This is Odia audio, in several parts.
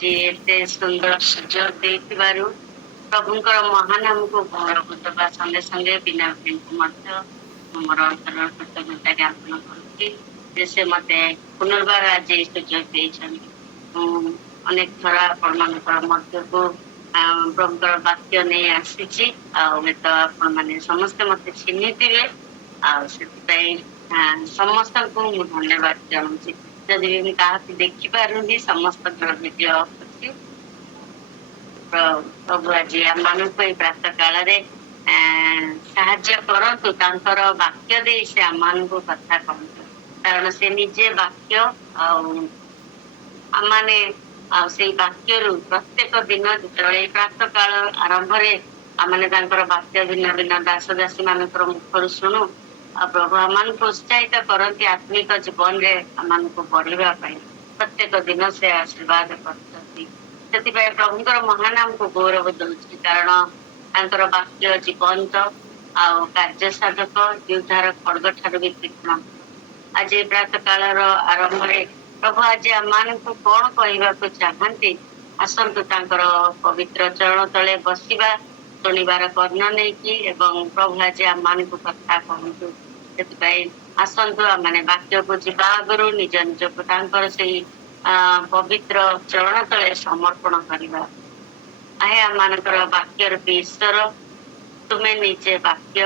ଆଜି ଏତେ ସୁନ୍ଦର ସୁଯୋଗ ଦେଇଥିବାରୁ ପ୍ରଭୁଙ୍କର ମହାନ ଆମକୁ ଗୌରବ ଦେବା ସଙ୍ଗେ ସଙ୍ଗେ ବିନା ଭାଇଙ୍କୁ ମଧ୍ୟ ମୁଁ ମୋର ଅନ୍ତର କୃତଜ୍ଞତା ଜ୍ଞାପନ କରୁଛି ଯେ ସେ ମତେ ପୁନର୍ବାର ଆଜି ଏହି ସୁଯୋଗ ଦେଇଛନ୍ତି। ମୁଁ ଅନେକ ଥର ଆପଣମାନଙ୍କର ମଧ୍ୟକୁ ପ୍ରଭୁଙ୍କର ବାକ୍ୟ ନେଇ ଆସିଛି। ଆଉ ହୁଏତ ଆପଣମାନେ ସମସ୍ତେ ମତେ ଚିହ୍ନିଥିବେ। ଆଉ ସେଥିପାଇଁ ସମସ୍ତଙ୍କୁ ମୁଁ ଧନ୍ୟବାଦ ଜଣାଉଛି। ଯଦି ବି ମୁଁ କାହାକୁ ଦେଖିପାରୁନି ସମସ୍ତଙ୍କର ଭିଡିଓ ଅଛି। ପ୍ରଭୁ ଆଜି ଆମମାନଙ୍କୁ ଏଇ ପ୍ରାତଃ କାଳରେ ସାହାଯ୍ୟ କରନ୍ତୁ, ତାଙ୍କର ବାକ୍ୟ ଦେଇ ସେ ଆମମାନଙ୍କୁ କଥା କହନ୍ତୁ। କାରଣ ସେ ନିଜେ ବାକ୍ୟ ଆଉ ଆମମାନେ ଆଉ ସେଇ ବାକ୍ୟରୁ ପ୍ରତ୍ୟେକ ଦିନ ଯେତେବେଳେ ଏଇ ପ୍ରାତଃ କାଳ ଆରମ୍ଭରେ ଆମମାନେ ତାଙ୍କର ବାକ୍ୟ ଭିନ୍ନ ଭିନ୍ନ ଦାସ ଦାସୀ ମାନଙ୍କର ମୁଖରୁ ଶୁଣୁ। ଆଉ ପ୍ରଭୁ ଆମମାନଙ୍କୁ ଉତ୍ସାହିତ କରନ୍ତି ଆତ୍ମିକ ଜୀବନରେ ଆମମାନଙ୍କୁ ବଢିବା ପାଇଁ। ପ୍ରତ୍ୟେକ ଦିନ ସେ ଆଶୀର୍ବାଦ କରୁଛନ୍ତି। ସେଥିପାଇଁ ପ୍ରଭୁଙ୍କର ମହାନ ଆମକୁ ଗୌରବ ଦଉଛି, କାରଣ ତାଙ୍କର ବାକ୍ୟ ଜୀବନ୍ତ ଆଉ କାର୍ଯ୍ୟ ସାଧକ, ଯୋଦ୍ଧାର ଖଡ୍ଗ ଠାରୁ ବି ତୀକ୍ଷ୍ଣ। ଆଜି ପ୍ରାତଃ କାଳର ଆରମ୍ଭରେ ପ୍ରଭୁ ଆଜି ଆମମାନଙ୍କୁ କଣ କହିବାକୁ ଚାହାନ୍ତି, ଆସନ୍ତୁ ତାଙ୍କର ପବିତ୍ର ଚରଣ ତଳେ ବସିବା, ଶୁଣିବାର କର୍ଣ୍ଣ ନେଇକି ଏବଂ ପ୍ରଭୁ ଆଜି ଆମମାନଙ୍କୁ କଥା କହନ୍ତୁ। ସେଥିପାଇଁ ଆସନ୍ତୁ ଆମମାନେ ବାକ୍ୟକୁ ଯିବା ଆଗରୁ ନିଜ ନିଜକୁ ତାଙ୍କର ସେଇ ପବିତ୍ର ଚରଣ ତଳେ ସମର୍ପଣ କରିବା। ଆମମାନଙ୍କର ବାକ୍ୟ ରୂପୀ ଈଶ୍ୱର, ତୁମେ ନିଜେ ବାକ୍ୟ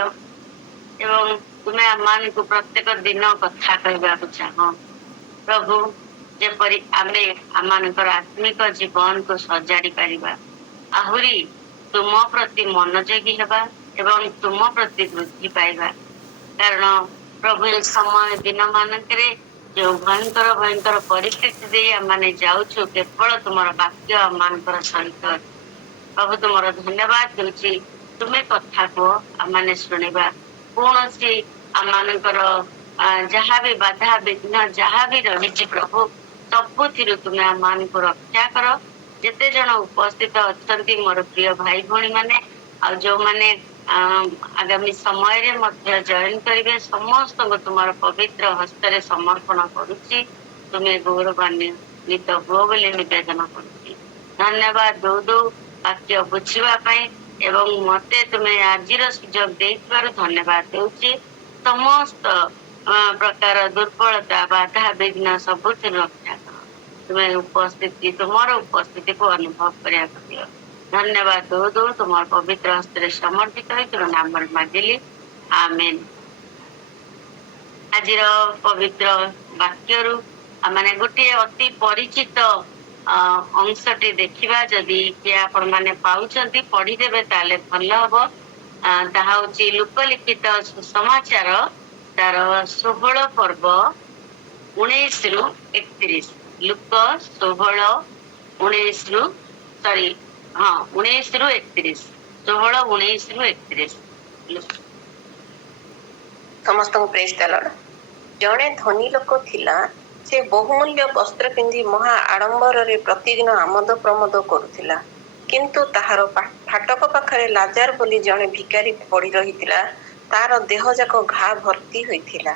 ଏବଂ ତୁମେ ଆମମାନଙ୍କୁ ପ୍ରତ୍ୟେକ ଦିନ କଥା କହିବାକୁ ଚାହଁ। ପ୍ରଭୁ, ଯେପରି ଆମେ ଆମମାନଙ୍କର ଆତ୍ମିକ ଜୀବନକୁ ସଜାଡି ପାରିବା, ଆହୁରି ତୁମ ପ୍ରତି ମନୋଯୋଗୀ ହେବା ଏବଂ ତୁମ ପ୍ରତି ବୃଦ୍ଧି ପାଇବା। କାରଣ ପ୍ରଭୁ ଏ ସମୟ ଦିନ ମାନଙ୍କରେ ଯୋଉ ଭୟଙ୍କର ଭୟଙ୍କର ପରିସ୍ଥିତି ଦେଇ ଆମମାନେ ଯାଉଛୁ, କେବଳ ତୁମର ବାକ୍ୟ ଆମମାନଙ୍କର ସହିତ ଅଛି। ପ୍ରଭୁ ତୁମର ଧନ୍ୟବାଦ ଦଉଛି, ତୁମେ କଥା କୁହ, ଆମମାନେ ଶୁଣିବା। କୌଣସି ଆମମାନଙ୍କର ଯାହା ବି ବାଧା ବିଘ୍ନ ଯାହା ବି ରହିଛି ପ୍ରଭୁ, ସବୁଥିରୁ ତୁମେ ଆମମାନଙ୍କୁ ରକ୍ଷା କର। ଯେତେ ଜଣ ଉପସ୍ଥିତ ଅଛନ୍ତି ମୋର ପ୍ରିୟ ଭାଇ ଭଉଣୀ ମାନେ, ଆଉ ଯୋଉମାନେ ଆଗାମୀ ସମୟରେ ମଧ୍ୟ ଜଏନ କରିବେ, ସମସ୍ତଙ୍କୁ ତୁମର ପବିତ୍ର ହସ୍ତରେ ସମର୍ପଣ କରୁଛି। ତୁମେ ଗୌରବାନ୍ୱିତ ହୁଅ ବୋଲି ନିବେଦନ କରୁଛି। ଧନ୍ୟବାଦ ଦଉ ଦଉ ବାକ୍ୟ ବୁଝିବା ପାଇଁ ଏବଂ ମତେ ତୁମେ ଆଜିର ସୁଯୋଗ ଦେଇଥିବାରୁ ଧନ୍ୟବାଦ ଦଉଛି। ସମସ୍ତ ପ୍ରକାର ଦୁର୍ବଳତା ବାଧା ବିଘ୍ନ ସବୁଥିରୁ ରକ୍ଷା କର। ତୁମେ ଉପସ୍ଥିତି, ତୁମର ଉପସ୍ଥିତିକୁ ଅନୁଭବ କରିବାକୁ ଦିଅ। ଧନ୍ୟବାଦ ଦଉ ଦଉ ତୁମର ପବିତ୍ର ହସ୍ତରେ ସମର୍ପିତ ହୋଇ ତୁମ ନାମରେ ମାଗିଲି, ଆମେନ୍। ଆଜିର ପବିତ୍ର ବାକ୍ୟରୁ ମାନେ ଗୋଟିଏ ଅତି ପରିଚିତ ଅଂଶଟି ଦେଖିବା। ଯଦି କିଏ ଆପଣ ମାନେ ପାଉଛନ୍ତି ପଢିଦେବେ ତାହେଲେ ଭଲ ହବ। ତାହା ହଉଛି ଲୋକଲିଖିତ ସୁସମାଚାର, ତାର 16 ପର୍ବ 19 ରୁ 31। ଲୁକ 16 19 ରୁ 31। 16 19 ରୁ 31। ସମସ୍ତଙ୍କୁ ପ୍ରେଜ୍ ଦ ଲର୍ଡ। ଜଣେ ଧନୀ ଲୋକ ଥିଲା। ସେ ବହୁମୂଲ୍ୟ ବସ୍ତ୍ର ପିନ୍ଧି ମହା ଆଡମ୍ବରରେ ପ୍ରତିଦିନ ଆମୋଦ ପ୍ରମୋଦ କରୁଥିଲା। କିନ୍ତୁ ତାହାର ଫାଟକ ପାଖରେ ଲାଜାର ବୋଲି ଜଣେ ଭିକାରୀ ପଡି ରହିଥିଲା। ତାର ଦେହ ଯାକ ଘା ଭର୍ତ୍ତି ହୋଇଥିଲା।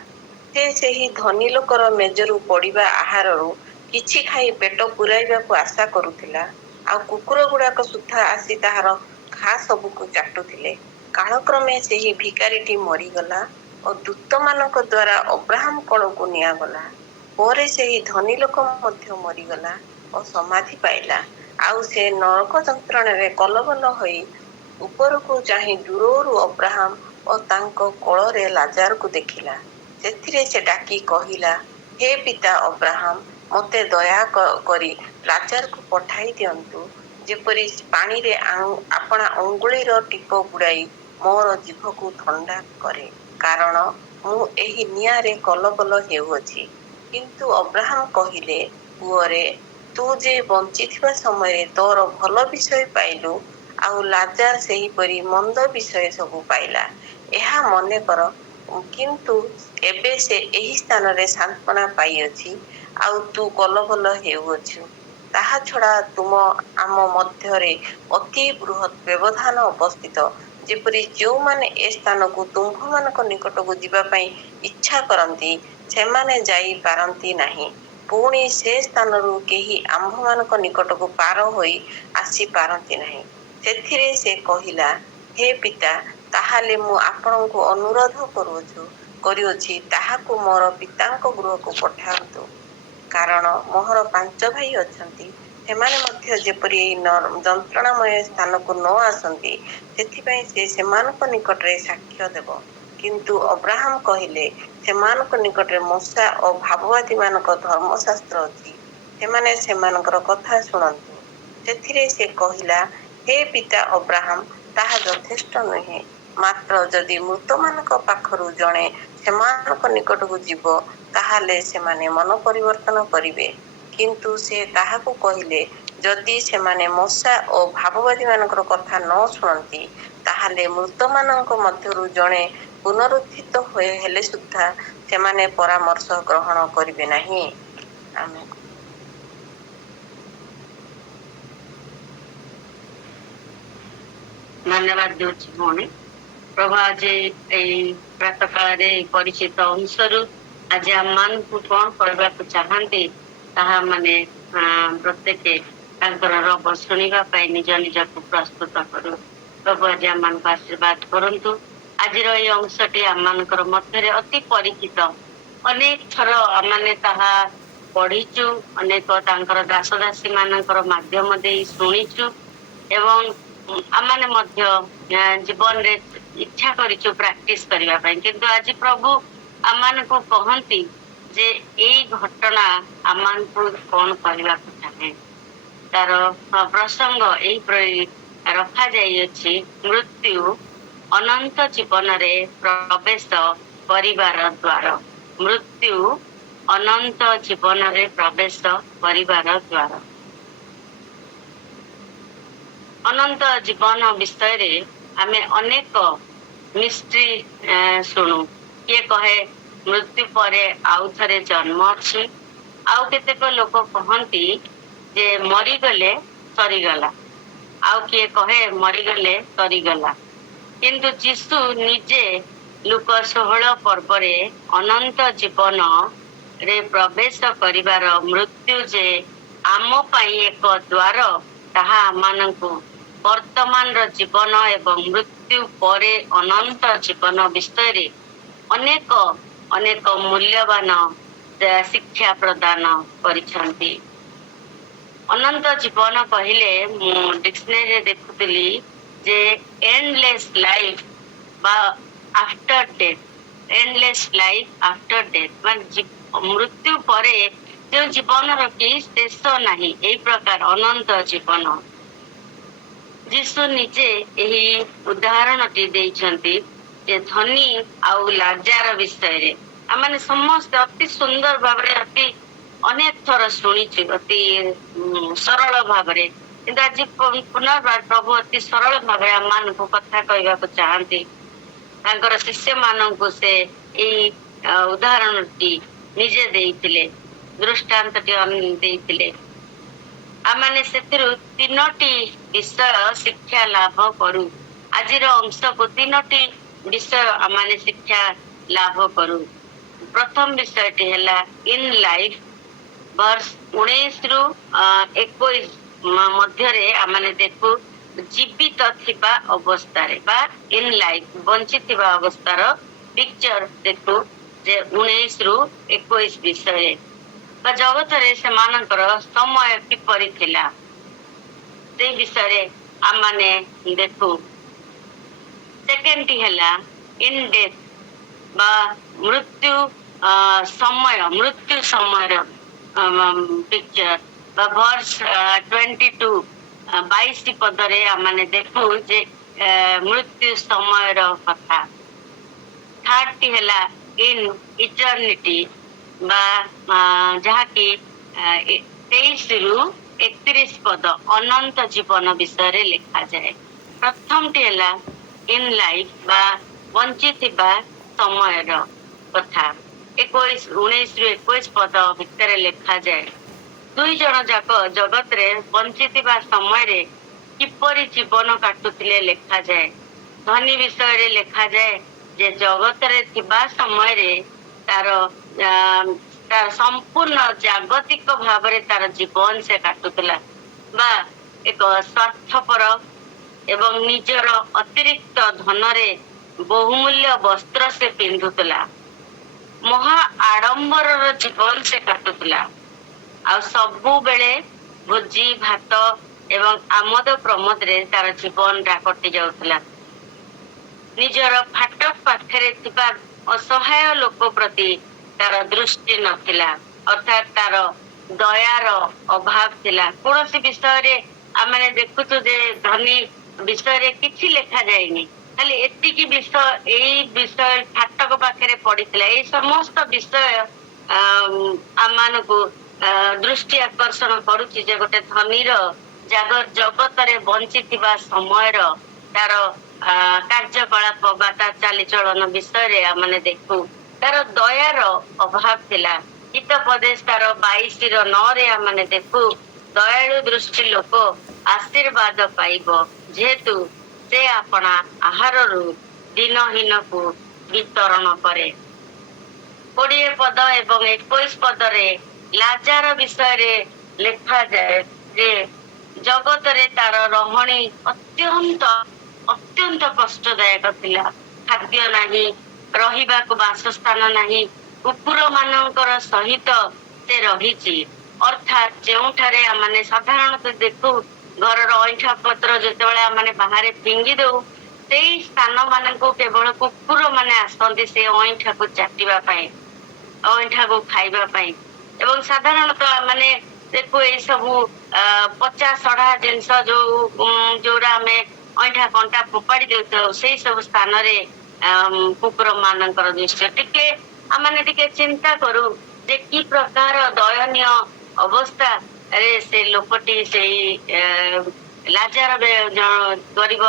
ସେ ସେହି ଧନୀ ଲୋକର ମେଜରୁ ପଡିବା ଆହାରରୁ କିଛି ଖାଇ ପେଟ ପୂରାଇବାକୁ ଆଶା କରୁଥିଲା। ଆଉ କୁକୁର ଗୁଡାକ ସୁଦ୍ଧା ଆସି ତାହାର ଘା ସବୁକୁ ଚାଟୁଥିଲେ। କାଳକ୍ରମେ ସେହି ଭିକାରୀଟି ମରିଗଲା ଓ ଦୂତମାନଙ୍କ ଦ୍ୱାରା ଅବ୍ରାହମ କୋଳକୁ ନିଆଗଲା। ପରେ ସେହି ଧନୀ ଲୋକ ମଧ୍ୟ ମରିଗଲା ଓ ସମାଧି ପାଇଲା। ଆଉ ସେ ନରକ ଯନ୍ତ୍ରଣାରେ କଲବଲ ହୋଇ ଉପରକୁ ଚାହିଁ ଦୂରରୁ ଅବ୍ରାହମ ଓ ତାଙ୍କ କୋଳରେ ଲାଜାରକୁ ଦେଖିଲା। ସେଥିରେ ସେ ଡାକି କହିଲା, ହେ ପିତା ଅବ୍ରାହମ, ମୋତେ ଦୟା କରି ଲାଜାରକୁ ପଠାଇ ଦିଅନ୍ତୁ, ଯେପରି ପାଣିରେ ଆପଣା ଅଙ୍ଗୁଳିର ଟିପ ବୁଡାଇ ମୋର ଜିଭକୁ ଥଣ୍ଡା କରେ, କାରଣ ମୁଁ ଏହି ନିଆଁରେ କଲବଲ ହେଉଅଛି। କିନ୍ତୁ ଅବ୍ରାହମ କହିଲେ, ପୁଅରେ, ତୁ ଯେ ବଞ୍ଚିଥିବା ସମୟରେ ତୋର ଭଲ ବିଷୟ ପାଇଲୁ, ଆଉ ଲାଜାର ସେହିପରି ମନ୍ଦ ବିଷୟ ସବୁ ପାଇଲା, ଏହା ମନେ କର। କିନ୍ତୁ ଏବେ ସେ ଏହି ସ୍ଥାନରେ ସାନ୍ତ୍ୱନା ପାଇଅଛି, ଆଉ ତୁ କଲବଲ ହେଉଅଛୁ। ତାହା ଛଡା ଆମ ମଧ୍ୟରେ ଅତି ବୃହତ୍ ବ୍ୟବଧାନ ଅବସ୍ଥିତ, ଯେପରି ଯେଉଁମାନେ ଏ ସ୍ଥାନକୁ ତୁମ୍ଭମାନଙ୍କ ନିକଟକୁ ଯିବା ପାଇଁ ଇଚ୍ଛା କରନ୍ତି, ସେମାନେ ଯାଇ ପାରନ୍ତି ନାହିଁ। ପୁଣି ସେ ସ୍ଥାନରୁ କେହି ଆମ୍ଭମାନଙ୍କ ନିକଟକୁ ପାର ହୋଇ ଆସିପାରନ୍ତି ନାହିଁ। ସେଥିରେ ସେ କହିଲା, ହେ ପିତା, ତାହେଲେ ମୁଁ ଆପଣଙ୍କୁ ଅନୁରୋଧ କରୁଅଛି, ତାହାକୁ ମୋର ପିତାଙ୍କ ଗୃହକୁ ପଠାନ୍ତୁ। କାରଣ ମୋହର 5 ଭାଇ ଅଛନ୍ତି, ସେମାନେ ମଧ୍ୟ ଯେପରି ଏହି ଯନ୍ତ୍ରଣାମୟ ସ୍ଥାନକୁ ନ ଆସନ୍ତି, ସେଥିପାଇଁ ସେ ସେମାନଙ୍କ ନିକଟରେ ସାକ୍ଷ୍ୟ ଦେବ। କିନ୍ତୁ ଅବ୍ରାହମ କହିଲେ, ସେମାନଙ୍କ ନିକଟରେ ମୂଷା ଓ ଭାବବାଦୀମାନଙ୍କ ଧର୍ମଶାସ୍ତ୍ର ଅଛି, ସେମାନେ ସେମାନଙ୍କର କଥା ଶୁଣନ୍ତୁ। ସେଥିରେ ସେ କହିଲା, ହେ ପିତା ଅବ୍ରାହମ, ତାହା ଯଥେଷ୍ଟ ନୁହେଁ। ମାତ୍ର ଯଦି ମୃତମାନଙ୍କ ପାଖରୁ ଜଣେ ସେମାନଙ୍କ ନିକଟକୁ ଯିବ, ତାହେଲେ ସେମାନେ ମନ ପରିବର୍ତ୍ତନ କରିବେ। କିନ୍ତୁ ସେ ତାହାକୁ କହିଲେ, ଯଦି ସେମାନେ ମୂଷା ଓ ଭାବବାଦୀମାନଙ୍କର କଥା ନ ଶୁଣନ୍ତି, ତାହେଲେ ମୃତମାନଙ୍କ ମଧ୍ୟରୁ ଜଣେ ପୁନରୁତ୍ଥିତ ହେଲେ ସୁଦ୍ଧା ସେମାନେ ପରାମର୍ଶ ଗ୍ରହଣ କରିବେ ନାହିଁ। ଆମେନ୍। ଧନ୍ୟବାଦ ଦେଉଛି ଭଉଣୀ। ପ୍ରଭୁ ଆଜି ଏଇ ପ୍ରାତଃ କାଳରେ ପରିଚିତ ଅଂଶରୁ ଆଜି ଆମମାନଙ୍କୁ କଣ କହିବାକୁ ଚାହାନ୍ତି, ତାହା ମାନେ ପ୍ରତ୍ୟେକ ତାଙ୍କର ରବ ଶୁଣିବା ପାଇଁ ନିଜ ନିଜକୁ ପ୍ରସ୍ତୁତ କରୁ। ପ୍ରଭୁ ଆଜି ଆମମାନଙ୍କୁ ଆଶୀର୍ବାଦ କରନ୍ତୁ। ଆଜିର ଏଇ ଅଂଶଟି ଆମମାନଙ୍କର ମଧ୍ୟରେ ଅତି ପରିଚିତ। ଅନେକ ଥର ଆମମାନେ ତାହା ପଢିଛୁ, ଅନେକ ତାଙ୍କର ଦାସ ଦାସୀ ମାନଙ୍କର ମାଧ୍ୟମ ଦେଇ ଶୁଣିଛୁ ଏବଂ ଆମମାନେ ମଧ୍ୟ ଜୀବନରେ ଇଚ୍ଛା କରିଛୁ ପ୍ରାକ୍ଟିସ କରିବା ପାଇଁ। କିନ୍ତୁ ଆଜି ପ୍ରଭୁ ଆମମାନଙ୍କୁ କହନ୍ତି ଯେ ଏଇ ଘଟଣା ଆମମାନଙ୍କୁ କଣ କରିବାକୁ ଚାହେଁ। ତାର ପ୍ରସଙ୍ଗ ଏହିପରି ରଖାଯାଇଅଛି, ମୃତ୍ୟୁ ଅନନ୍ତ ଜୀବନରେ ପ୍ରବେଶ କରିବାର ଦ୍ୱାର। ମୃତ୍ୟୁ ଅନନ୍ତ ଜୀବନରେ ପ୍ରବେଶ କରିବାର ଦ୍ୱାର। ଅନନ୍ତ ଜୀବନ ବିଷୟରେ ଆମେ ଅନେକ ମିଷ୍ଟ୍ରି ଶୁଣୁ। କିଏ କହେ ମୃତ୍ୟୁ ପରେ ଆଉ ଥରେ ଜନ୍ମ ଅଛି। ଆଉ କେତେକ ଲୋକ କହନ୍ତି ଯେ ମରିଗଲେ ସରିଗଲା। ଆଉ କିଏ କହେ ମରିଗଲେ ସରିଗଲା। କିନ୍ତୁ ଯୀଶୁ ନିଜେ ଲୁକ 16 ପର୍ବରେ ଅନନ୍ତ ଜୀବନରେ ପ୍ରବେଶ କରିବାର ମୃତ୍ୟୁ ଯେ ଆମ ପାଇଁ ଏକ ଦ୍ୱାର, ତାହା ଆମମାନଙ୍କୁ ବର୍ତ୍ତମାନର ଜୀବନ ଏବଂ ମୃତ୍ୟୁ ପରେ ଅନନ୍ତ ଜୀବନ ବିଷୟରେ ଅନେକ ଅନେକ ମୂଲ୍ୟବାନ ଶିକ୍ଷା ପ୍ରଦାନ କରିଛନ୍ତି। ଅନନ୍ତ ଜୀବନ କହିଲେ ମୁଁ ଡିକ୍ସନାରୀରେ ଦେଖୁଥିଲି ଯେ ଏଣ୍ଡଲେସ୍ ଲାଇଫ ବା after death, endless life after death ମାନେ ମୃତ୍ୟୁ ପରେ ଯେଉଁ ଜୀବନର କି ଶେଷ ନାହିଁ, ଏଇ ପ୍ରକାର ଅନନ୍ତ ଜୀବନ। ଯୀଶୁ ନିଜେ ଏହି ଉଦାହରଣଟି ଦେଇଛନ୍ତି ଯେ ଧନୀ ଆଉ ଲାଜାର ବିଷୟରେ। ଆମମାନେ ସମସ୍ତେ ଅତି ସୁନ୍ଦର ଭାବରେ ଅନେକ ଥର ଶୁଣିଛୁ ଅତି ସରଳ ଭାବରେ। କିନ୍ତୁ ଆଜି ପୁନର୍ବାର ପ୍ରଭୁ ଅତି ସରଳ ଭାବରେ ଆମମାନଙ୍କୁ କଥା କହିବାକୁ ଚାହାନ୍ତି। ତାଙ୍କର ଶିଷ୍ୟ ମାନଙ୍କୁ ସେ ଏଇ ଉଦାହରଣଟି ନିଜେ ଦେଇଥିଲେ, ଦୃଷ୍ଟାନ୍ତଟି ଦେଇଥିଲେ। ଆମମାନେ ସେଥିରୁ 3ଟି ବିଷୟ ଶିକ୍ଷା ଲାଭ କରୁ। ଆଜିର ଅଂଶକୁ 3ଟି ବିଷୟ ଆମମାନେ ଶିକ୍ଷା ଲାଭ କରୁ। ପ୍ରଥମ ବିଷୟଟି ହେଲା ଇନ୍ ଲାଇଫ, ବର୍ଷ 19ରୁ 21 ମଧ୍ୟରେ ଆମମାନେ ଦେଖୁ ଜୀବିତ ଥିବା ଅବସ୍ଥାରେ ବା ଇନ୍ ଲାଇଫ ବଞ୍ଚିଥିବା ଅବସ୍ଥାର ପିକ୍ଚର ଦେଖୁ ଯେ 19ରୁ 21 ବିଷୟରେ ବା ଜଗତରେ ସେମାନଙ୍କର ସମୟ କିପରି ଥିଲା, ସେଇ ବିଷୟରେ ଆମମାନେ ଦେଖୁ। ସେକେଣ୍ଡଟି ହେଲା ଇନ୍ ଡେଥ୍ ବା ମୃତ୍ୟୁ ସମୟର ପିକ୍ଚର ବା ଭର୍ସ 22 22 ପଦରେ ଆମମାନେ ଦେଖୁ ଯେ ମୃତ୍ୟୁ ସମୟର କଥା। ଥାର୍ଡଟି ହେଲା ଇନ୍ ଇଟର୍ନିଟି ବା ଯାହାକି 23ରୁ 31 ପଦ ଅନନ୍ତ ଜୀବନ ବିଷୟରେ ଲେଖାଯାଏ। ପ୍ରଥମଟି ହେଲା ଇନ୍ ଲାଇଫ ବା ବଞ୍ଚିଥିବା ସମୟର କଥା। 19ରୁ 21 ପଦ ଭିତରେ ଲେଖାଯାଏ। 2 ଜଣ ଯାକ ଜଗତରେ ବଞ୍ଚିଥିବା ସମୟରେ କିପରି ଜୀବନ କାଟୁଥିଲେ ଲେଖାଯାଏ। ଧନୀ ବିଷୟରେ ଲେଖାଯାଏ ଯେ ଜଗତରେ ଥିବା ସମୟରେ ତାର ତାର ସମ୍ପୂର୍ଣ୍ଣ ଜାଗତିକ ଭାବରେ ତାର ଜୀବନ ସେ କାଟୁଥିଲା ବା ଏକ ସ୍ୱାର୍ଥପର ଏବଂ ନିଜର ଅତିରିକ୍ତ ଧନରେ ବହୁମୂଲ୍ୟ ବସ୍ତ୍ର ସେ ପିନ୍ଧୁଥିଲା। ମହା ଆଡମ୍ବରର ଜୀବନ ସେ କାଟୁଥିଲା ଆଉ ସବୁବେଳେ ଭୋଜି ଭାତ ଏବଂ ଆମୋଦ ପ୍ରମୋଦରେ ତାର ଜୀବନଟା କଟି ଯାଉଥିଲା। ନିଜର ଫାଟକ ପାଖରେ ଥିବା ଅସହାୟ ଲୋକ ପ୍ରତି ତାର ଦୃଷ୍ଟି ନଥିଲା, ଅର୍ଥାତ୍ ତାର ଦୟାର ଅଭାବ ଥିଲା। କୌଣସି ବିଷୟରେ ଆମେ ଦେଖୁଛୁ ଯେ ଧନୀ ବିଷୟରେ କିଛି ଲେଖା ଯାଇନି, ଖାଲି ଏତିକି ବିଷୟ, ଏଇ ବିଷୟ ଫାଟକ ପାଖରେ ପଡିଥିଲା। ଏଇ ସମସ୍ତ ବିଷୟ ଆମମାନଙ୍କୁ ଦୃଷ୍ଟି ଆକର୍ଷଣ କରୁଛି ଯେ ଗୋଟେ ଧନୀର ଜଗତରେ ବଞ୍ଚିଥିବା ସମୟର ତାର କାର୍ଯ୍ୟକଳାପ ବା ତା ଚାଲିଚଳନ ବିଷୟରେ ଆମେ ଦେଖୁ ତାର ଦୟାର ଅଭାବ ଥିଲା। ହିତୋପଦେଶ ତାର 22:9 ଆମେ ଦେଖୁ ଦୟାଳୁ ଦୃଷ୍ଟି ଲୋକ ଆଶୀର୍ବାଦ ପାଇବ, ଯେହେତୁ ସେ ଆପଣା ଆହାରରୁ ଦିନହୀନକୁ ବିତରଣ କରେ। 20 ପଦ ଏବଂ 21 ପଦରେ ଲାଜାର ବିଷୟରେ ଲେଖାଯାଏ ଯେ ଜଗତରେ ତାର ରହଣୀ ଅତ୍ୟନ୍ତ କଷ୍ଟଦାୟକ ଥିଲା। ଖାଦ୍ୟ ନାହିଁ, ରହିବାକୁ ବାସସ୍ଥାନ ନାହିଁ, କୁକୁର ମାନଙ୍କର ସହିତ ସେ ରହିଛି। ଅର୍ଥାତ୍ ଯେଉଁଠାରେ ଆମେ ସାଧାରଣତଃ ଦେଖୁ ଘରର ଅଇଁଠା ପତ୍ର ଯେତେବେଳେ ଆମେ ବାହାରେ ଫିଙ୍ଗି ଦଉ, ସେଇ ସ୍ଥାନ ମାନଙ୍କୁ କେବଳ କୁକୁର ମାନେ ଆସନ୍ତି ସେ ଅଇଁଠାକୁ ଚାଟିବା ପାଇଁ, ଅଇଁଠାକୁ ଖାଇବା ପାଇଁ। ଏବଂ ସାଧାରଣତଃ ମାନେ ଦେଖୁ ଏଇ ସବୁ ପଚା ସଢା ଜିନିଷ ଯୋଉରା ଆମେ ଅଇଁଠା କଣ୍ଟା ଫୋପାଡି ଦେଉଥାଉ, ସେଇ ସବୁ ସ୍ଥାନରେ କୁକୁର ମାନଙ୍କର ଦୃଶ୍ୟ ଟିକେ ଆମେ ଟିକେ ଚିନ୍ତା କରୁ ଯେ କି ପ୍ରକାର ଦୟନୀୟ ଅବସ୍ଥାରେ ସେ ଲୋକଟି ସେଇ ଲାଜାର ଗରିବ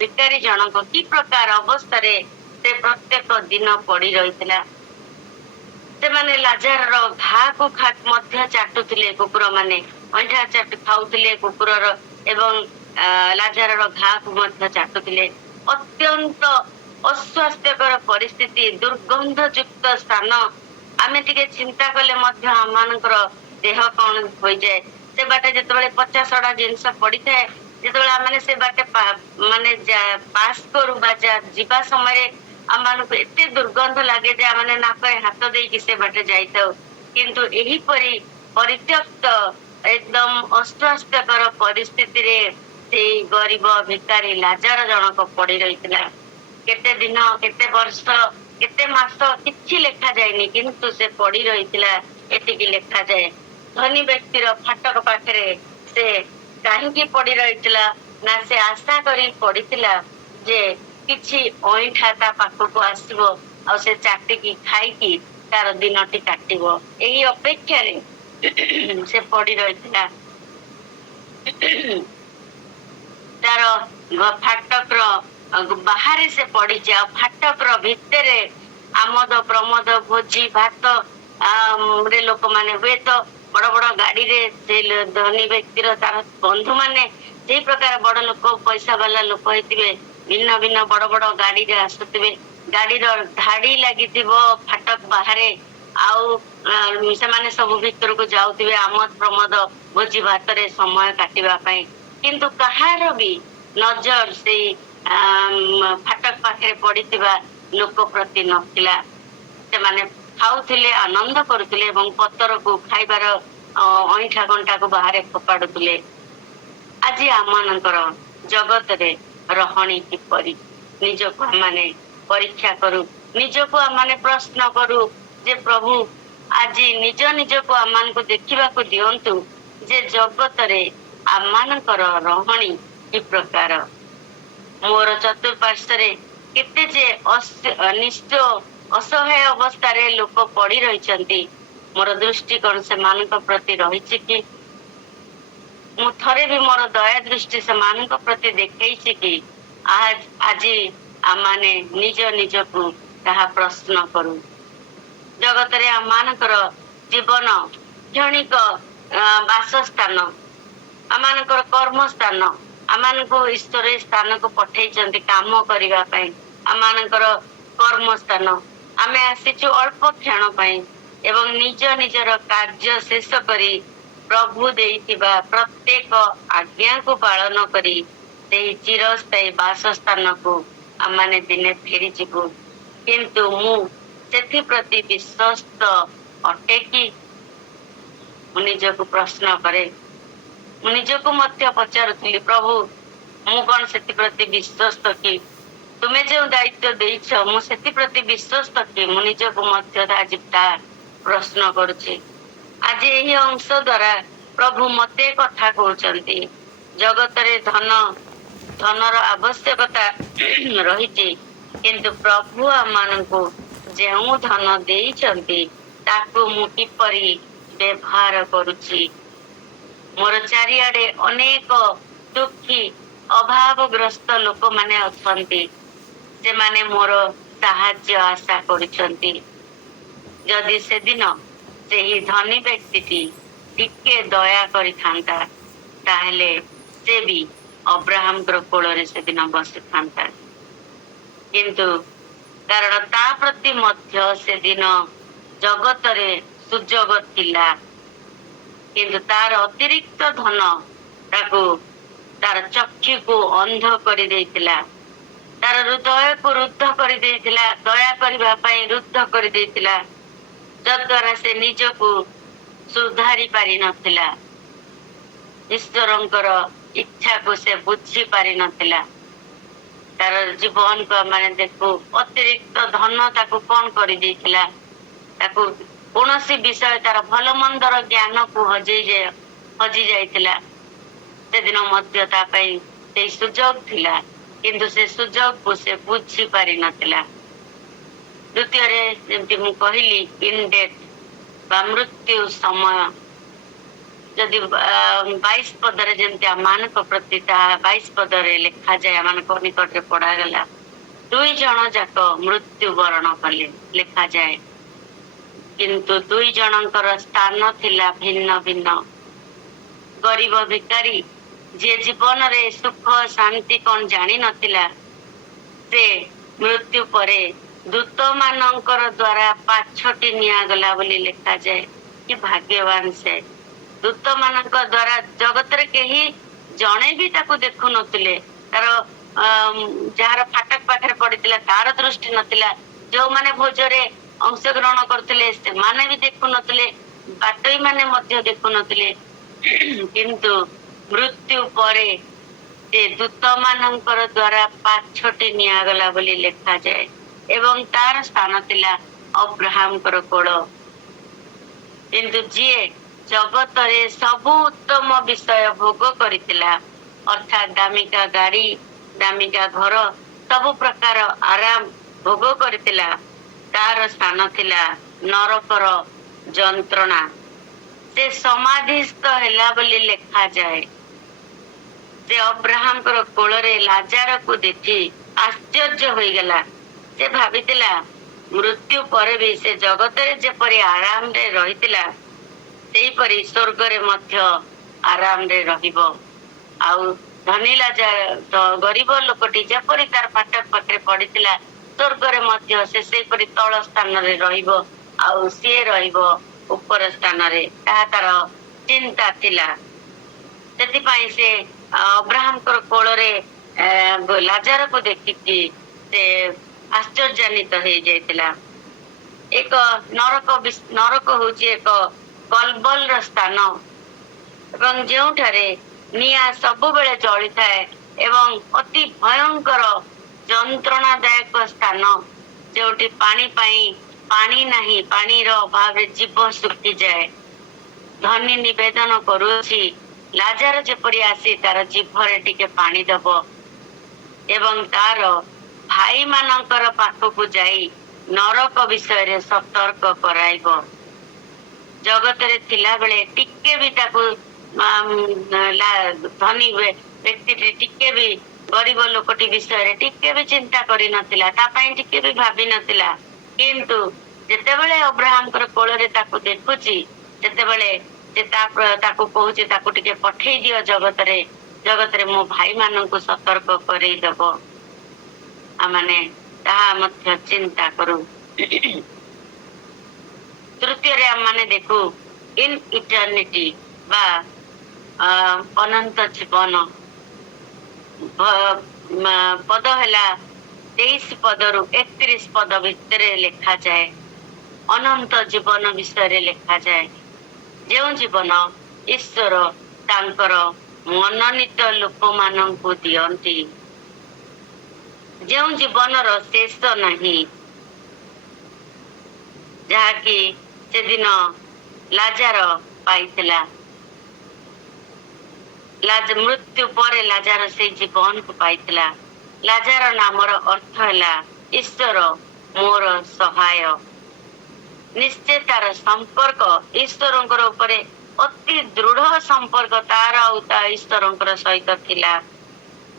ଭିକାରୀ ଜଣକ କି ପ୍ରକାର ଅବସ୍ଥାରେ ସେ ପ୍ରତ୍ୟେକ ଦିନ ପଡି ରହିଥିଲା। ସେମାନେ ଲାଜାରର ଘାକୁ ମଧ୍ୟ ଚାଟୁଥିଲେ, କୁକୁର ମାନେ ଅଇଁଠା ଖାଉଥିଲେ କୁକୁରର ଏବଂ ଲାଜାରର ଘାକୁ ମଧ୍ୟ ଚାଟୁଥିଲେ। ଅତ୍ୟନ୍ତ ଅସ୍ୱାସ୍ଥ୍ୟକର ପରିସ୍ଥିତି, ଦୁର୍ଗନ୍ଧ ଯୁକ୍ତ ସ୍ଥାନ। ଆମେ ଟିକେ ଚିନ୍ତା କଲେ ମଧ୍ୟ ଆମମାନଙ୍କର ଦେହ କଣ ହୋଇଯାଏ। ସେ ବାଟେ ଯେତେବେଳେ ପଚାସଢା ଜିନିଷ ପଡିଥାଏ, ଯେତେବେଳେ ଆମେ ସେ ବାଟେ ମାନେ ପାସ୍ କରୁ ବା ଯିବା ସମୟରେ ଆମମାନଙ୍କୁ ଏତେ ଦୁର୍ଗନ୍ଧ ଲାଗେ ଯେ ଆମେ ନାକରେ ହାତ ଦେଇକି ସେ ବାଟେ ଯାଇଥାଉ। କିନ୍ତୁ ଏହିପରି ପରିତ୍ୟକ୍ତ ଏକଦମ ଅସ୍ୱାସ୍ଥ୍ୟକର ପରିସ୍ଥିତିରେ ସେଇ ଗରିବ ଭିକାରୀ ଲାଜାର ଜଣକ ପଡି ରହିଥିଲା। କେତେ ଦିନ, କେତେ ବର୍ଷ, କେତେ ମାସ କିଛି ଲେଖା ଯାଇନି, କିନ୍ତୁ ସେ ପଡି ରହିଥିଲା ଏତିକି ଲେଖାଯାଏ। ଧନୀ ବ୍ୟକ୍ତିର ଫାଟକ ପାଖରେ ସେ କାହିଁକି ପଡି ରହିଥିଲା ନା ସେ ଆଶା କରି ପଡିଥିଲା ଯେ କିଛି ଅଇଁଠା ତା ପାଖକୁ ଆସିବ ଆଉ ସେ ଚାଟିକି ଖାଇକି ତାର ଦିନଟି କାଟିବ। ଏହି ଅପେକ୍ଷାରେ ସେ ପଡି ରହିଥିଲା। ତାର ଫାଟକର ବାହାରେ ସେ ପଡିଛି, ଆଉ ଫାଟକର ଭିତରେ ଆମୋଦ ପ୍ରମୋଦ ଭୋଜି ଭାତ ରେ ଲୋକମାନେ ହୁଏତ ବଡ ବଡ ଗାଡିରେ ସେ ଧନୀ ବ୍ୟକ୍ତିର ତାର ବନ୍ଧୁ ମାନେ ସେଇ ପ୍ରକାର ବଡ ଲୋକ, ପଇସା ବାଲା ଲୋକ ହେଇଥିବେ, ଭିନ୍ନ ଭିନ୍ନ ବଡ ବଡ ଗାଡିରେ ଆସୁଥିବେ। ଗାଡିର ଧାଡି ଲାଗିଥିବ ଫାଟକ ବାହାରେ, ଆଉ ସେମାନେ ସବୁ ଭିତରକୁ ଯାଉଥିବେ ଆମୋଦ ପ୍ରମୋଦ ଭୋଜି ଭାତରେ ସମୟ କାଟିବା ପାଇଁ। କିନ୍ତୁ କାହାର ବି ନଜର ସେଇ ଫାଟକ ପାଖରେ ପଡିଥିବା ଲୋକ ପ୍ରତି ନଥିଲା। ସେମାନେ ଖାଉଥିଲେ, ଆନନ୍ଦ କରୁଥିଲେ ଏବଂ ପତରକୁ ଖାଇବାର ଅଇଁଠା କଣ୍ଟାକୁ ବାହାରେ ଫୋପାଡୁଥିଲେ। ଆଜି ଆମମାନଙ୍କର ଜଗତରେ ରହଣୀ କିପରି? ନିଜକୁ ଆମେ ପରୀକ୍ଷା କରୁ, ନିଜକୁ ଆମେ ପ୍ରଶ୍ନ କରୁ ଯେ ପ୍ରଭୁ ଆଜି ନିଜକୁ ଆମମାନଙ୍କୁ ଦେଖିବାକୁ ଦିଅନ୍ତୁ ଯେ ଜଗତରେ ଆମମାନଙ୍କର ରହଣୀ କି ପ୍ରକାର। ମୋର ଚତୁଃପାର୍ଶ୍ୱରେ କେତେ ଯେ ଅସହାୟ ଅବସ୍ଥାରେ ଲୋକ ପଡି ରହିଛନ୍ତି, ମୋର ଦୃଷ୍ଟି କଣ ସେମାନଙ୍କ ପ୍ରତି ରହିଛି କି? ମୁଁ ଥରେ ବି ମୋର ଦୟା ଦୃଷ୍ଟି ସେମାନଙ୍କ ପ୍ରତି ଦେଖେଇଛି କି? ଆଜି ଆମମାନେ ନିଜକୁ ତାହା ପ୍ରଶ୍ନ କରୁ। ଜଗତରେ ଆମମାନଙ୍କର ଜୀବନ କ୍ଷଣିକ ବାସସ୍ଥାନ, ଆମମାନଙ୍କର କର୍ମସ୍ଥାନ, ଆମମାନଙ୍କୁ ଈଶ୍ୱର ଏ ସ୍ଥାନକୁ ପଠେଇଛନ୍ତି କାମ କରିବା ପାଇଁ। ଆମମାନଙ୍କର କର୍ମସ୍ଥାନ, ଆମେ ଆସିଛୁ ଅଳ୍ପ କ୍ଷଣ ପାଇଁ ଏବଂ ନିଜ ନିଜର କାର୍ଯ୍ୟ ଶେଷ କରି ପ୍ରଭୁ ଦେଇଥିବା ପ୍ରତ୍ୟେକ ଆଜ୍ଞାକୁ ପାଳନ କରି ସେହି ଚିରସ୍ଥାୟୀ ବାସସ୍ଥାନକୁ ଆମମାନେ ଦିନେ ଫେରିଯିବୁ। କିନ୍ତୁ ମୁଁ ସେଥିପ୍ରତି ବିଶ୍ୱସ୍ତ ଅଟେ କି? ମୁଁ ନିଜକୁ ପ୍ରଶ୍ନ କରେ। ମୁଁ ନିଜକୁ ମଧ୍ୟ ପଚାରୁଥିଲି, ପ୍ରଭୁ ମୁଁ କଣ ସେଥିପ୍ରତି ବିଶ୍ୱସ୍ତ କି? ତୁମେ ଯେଉଁ ଦାୟିତ୍ୱ ଦେଇଛ ମୁଁ ସେଥିପ୍ରତି ବିଶ୍ୱସ୍ତ କି? ମୁଁ ନିଜକୁ ମଧ୍ୟ ଆଜି ତା ପ୍ରଶ୍ନ କରୁଛି। ଆଜି ଏହି ଅଂଶ ଦ୍ୱାରା ପ୍ରଭୁ ମତେ କଥା କହୁଛନ୍ତି। ଜଗତରେ ଧନର ଆବଶ୍ୟକତା ରହିଛି, କିନ୍ତୁ ପ୍ରଭୁ ଆମମାନଙ୍କୁ ଯେଉଁ ଧନ ଦେଇଛନ୍ତି ତାକୁ ମୁଁ କିପରି ବ୍ୟବହାର କରୁଛି। ମୋର ଚାରିଆଡେ ଅନେକ ଦୁଃଖୀ ଅଭାବଗ୍ରସ୍ତ ଲୋକମାନେ ଅଛନ୍ତି। ସେମାନେ ମୋର ସାହାଯ୍ୟ ଆଶା କରୁଛନ୍ତି। ଯଦି ସେଦିନ ସେହି ଧନୀ ବ୍ୟକ୍ତିଟି ଟିକେ ଦୟା କରିଥାନ୍ତା, ତାହେଲେ ସେ ବି ଅବ୍ରାହମଙ୍କର କୋଳରେ ସେଦିନ ବସିଥାନ୍ତା। କିନ୍ତୁ କାରଣ ତା ପ୍ରତି ମଧ୍ୟ ସେଦିନ ଜଗତରେ ସୁଯୋଗ ଥିଲା, କିନ୍ତୁ ତାର ଅତିରିକ୍ତ ଧନ ତାର ଚକ୍ଷୁକୁ ଅନ୍ଧ କରିଦେଇଥିଲା, ତାର ହୃଦୟକୁ ରୁଦ୍ଧ କରିଦେଇଥିଲା, ଦୟା କରିବା ପାଇଁ ରୁଦ୍ଧ କରିଦେଇଥିଲା, ଯଦ୍ୱାରା ସେ ନିଜକୁ ସୁଧାରି ପାରିନଥିଲା। ଈଶ୍ୱରଙ୍କର ଇଚ୍ଛାକୁ ସେ ବୁଝି ପାରିନଥିଲା। ତାର ଜୀବନକୁ ମାନେ ଦେଖୁ, ଅତିରିକ୍ତ ଧନ ତାକୁ କଣ କରିଦେଇଥିଲା। ତାକୁ କୌଣସି ବିଷୟ ତାର ଭଲ ମନ୍ଦର ଜ୍ଞାନକୁ ହଜି ଯାଇଥିଲା। ସେଦିନ ମଧ୍ୟ ତା ପାଇଁ ସେଇ ସୁଯୋଗ ଥିଲା, କିନ୍ତୁ ସେ ସୁଯୋଗକୁ ସେ ବୁଝି ପାରିନଥିଲା। ଦ୍ୱିତୀୟରେ ଯେମିତି ମୁଁ କହିଲି, ଇନ୍ ଡେଥ୍ ବା ମୃତ୍ୟୁ ସମୟ, ଯଦି 22 ପଦରେ ଯେମିତି ଆମମାନଙ୍କ ପ୍ରତି ତାହା 22 ପଦରେ ଲେଖାଯାଏ, ଆମମାନଙ୍କ ନିକଟରେ ପଢାଗଲା, 2 ଜଣ ଯାକ ମୃତ୍ୟୁ ବରଣ କଲେ ଲେଖାଯାଏ। କିନ୍ତୁ 2 ଜଣଙ୍କର ସ୍ଥାନ ଥିଲା ଭିନ୍ନ ଭିନ୍ନ। ଗରିବ ଭିକାରୀ ଯିଏ ଜୀବନରେ ସୁଖ ଶାନ୍ତି କଣ ଜାଣିନଥିଲା, ସେ ମୃତ୍ୟୁ ପରେ ଦୂତ ମାନଙ୍କର ଦ୍ୱାରା ପାଛୋଟି ନିଆଗଲା ବୋଲି ଲେଖାଯାଏ। କି ଭାଗ୍ୟବାନ ସେ! ଦୂତ ମାନଙ୍କ ଦ୍ୱାରା ଜଗତରେ କେହି ଜଣେ ବି ତାକୁ ଦେଖୁନଥିଲେ। ତାର ଯାହାର ଫାଟକ ପାଖରେ ପଡିଥିଲା ତାର ଦୃଷ୍ଟି ନଥିଲା। ଯୋଉମାନେ ଭୋଜରେ ଅଂଶଗ୍ରହଣ କରୁଥିଲେ ସେମାନେ ବି ଦେଖୁନଥିଲେ, ବାଟୋଇ ମାନେ ମଧ୍ୟ ଦେଖୁନଥିଲେ। କିନ୍ତୁ ମୃତ୍ୟୁ ପରେ ସେ ଦୂତ ମାନଙ୍କର ଦ୍ୱାରା ପାଛୋଟି ନିଆଗଲା ବୋଲି ଲେଖାଯାଏ ଏବଂ ତାର ସ୍ଥାନ ଥିଲା ଅବ୍ରାହମଙ୍କର କୋଳ। କିନ୍ତୁ ଯିଏ ଜଗତରେ ସବୁ ଉତ୍ତମ ବିଷୟ ଭୋଗ କରିଥିଲା, ଅର୍ଥାତ୍ ଦାମିକା ଗାଡି, ଦାମିକା ଘର, ସବୁ ପ୍ରକାର ଆରାମ ଭୋଗ କରିଥିଲା, ତାର ସ୍ଥାନ ଥିଲା ନରକର ଯନ୍ତ୍ରଣା। ସେ ସମାଧିସ୍ଥ ହେଲା ବୋଲି ଲେଖାଯାଏ। ସେ ଅବ୍ରାହମଙ୍କର କୋଳରେ ଲାଜାରକୁ ଦେଖି ଆଶ୍ଚର୍ଯ୍ୟ ହୋଇଗଲା। ସେ ଭାବିଥିଲା ମୃତ୍ୟୁ ପରେ ବି ସେ ଜଗତରେ ଯେପରି ଆରାମରେ ରହିଥିଲା, ସେହିପରି ସ୍ୱର୍ଗରେ ମଧ୍ୟ ଆରାମରେ ରହିବ। ଆଉ ଧନୀ ଗରିବ ଲୋକଟି ଯେପରି ତାର ଫାଟକ ପାଖରେ ପଡିଥିଲା, ସ୍ୱର୍ଗରେ ମଧ୍ୟ ସେ ସେହିପରି ତଳ ସ୍ଥାନରେ ରହିବ, ଆଉ ସିଏ ରହିବ ଉପର ସ୍ଥାନରେ। ତାହା ତାର ଚିନ୍ତା ଥିଲା। ସେଥିପାଇଁ ସେ ଅବ୍ରାହମଙ୍କର କୋଳରେ ଲାଜାରକୁ ଦେଖିକି ସେ ଆଶ୍ଚର୍ଯ୍ୟାନ୍ୱିତ ହେଇଯାଇଥିଲା। ଏକ ନରକ ହଉଛି ଏକ କଲବଲର ସ୍ଥାନ ଏବଂ ଯେଉଁଠାରେ ନିଆଁ ସବୁବେଳେ ଜଳିଥାଏ ଏବଂ ଅତି ଭୟଙ୍କର ଯନ୍ତ୍ରଣାଦାୟକ ସ୍ଥାନ, ଯେଉଁଠି ପାଣି ପାଇଁ ପାଣି ନାହିଁ, ପାଣିର ଅଭାବରେ ଜୀବ ଶୁଖିଯାଏ। ଧନୀ ନିବେଦନ କରୁଛି, ଲାଜାର ଯେପରି ଆସି ତାର ଜିଭରେ ଟିକେ ପାଣି ଦବ ଏବଂ ତାର ଭାଇ ମାନଙ୍କର ପାଖକୁ ଯାଇ ନରକ ବିଷୟରେ ସତର୍କ କରାଇବ। ଜଗତରେ ଥିଲାବେଳେ ଟିକେ ବି ତାକୁ ଧନୀ ବ୍ୟକ୍ତିଟି ଟିକେ ବି ଗରିବ ଲୋକଟି ବିଷୟରେ ଟିକେ ବି ଚିନ୍ତା କରିନଥିଲା, ତା ପାଇଁ ଟିକେ ବି ଭାବି ନଥିଲା। କିନ୍ତୁ ଯେତେବେଳେ ଅବ୍ରାହମଙ୍କର କୋଳରେ ତାକୁ ଦେଖୁଛି, ସେତେବେଳେ ସେ ତାକୁ କହୁଛି, ତାକୁ ଟିକେ ପଠେଇ ଦିଅ ଜଗତରେ ମୋ ଭାଇ ମାନଙ୍କୁ ସତର୍କ କରେଇଦବ। ଆମମାନେ ତାହା ମଧ୍ୟ ଚିନ୍ତା କରୁ। ତୃତୀୟରେ ଆମମାନେ ଦେଖୁ ଇନ୍ ଇଟର୍ନିଟି ବା ଅନନ୍ତ ଜୀବନ। ପଦ ହେଲା 23 ପଦରୁ 31 ପଦ ଭିତରେ ଲେଖାଯାଏ ଅନନ୍ତ ଜୀବନ ବିଷୟରେ ଲେଖାଯାଏ। ଯେଉଁ ଜୀବନ ଈଶ୍ୱର ତାଙ୍କର ମନୋନୀତ ଲୋକମାନଙ୍କୁ ଦିଅନ୍ତି, ଯେଉଁ ଜୀବନର ଶେଷ ନାହିଁ, ଯାହାକି ସେଦିନ ଲାଜାର ପାଇଥିଲା। ମୃତ୍ୟୁ ପରେ ଲାଜାର ସେଇ ଜୀବନକୁ ପାଇଥିଲା। ଲାଜାର ନାମର ଅର୍ଥ ହେଲା ଈଶ୍ୱର ମୋର ସହାୟ। ନିଶ୍ଚୟ ତାର ସମ୍ପର୍କ ଈଶ୍ୱରଙ୍କର ଉପରେ ଅତି ଦୃଢ ସମ୍ପର୍କ ତାର ଆଉ ତା ଈଶ୍ୱରଙ୍କର ସହିତ ଥିଲା।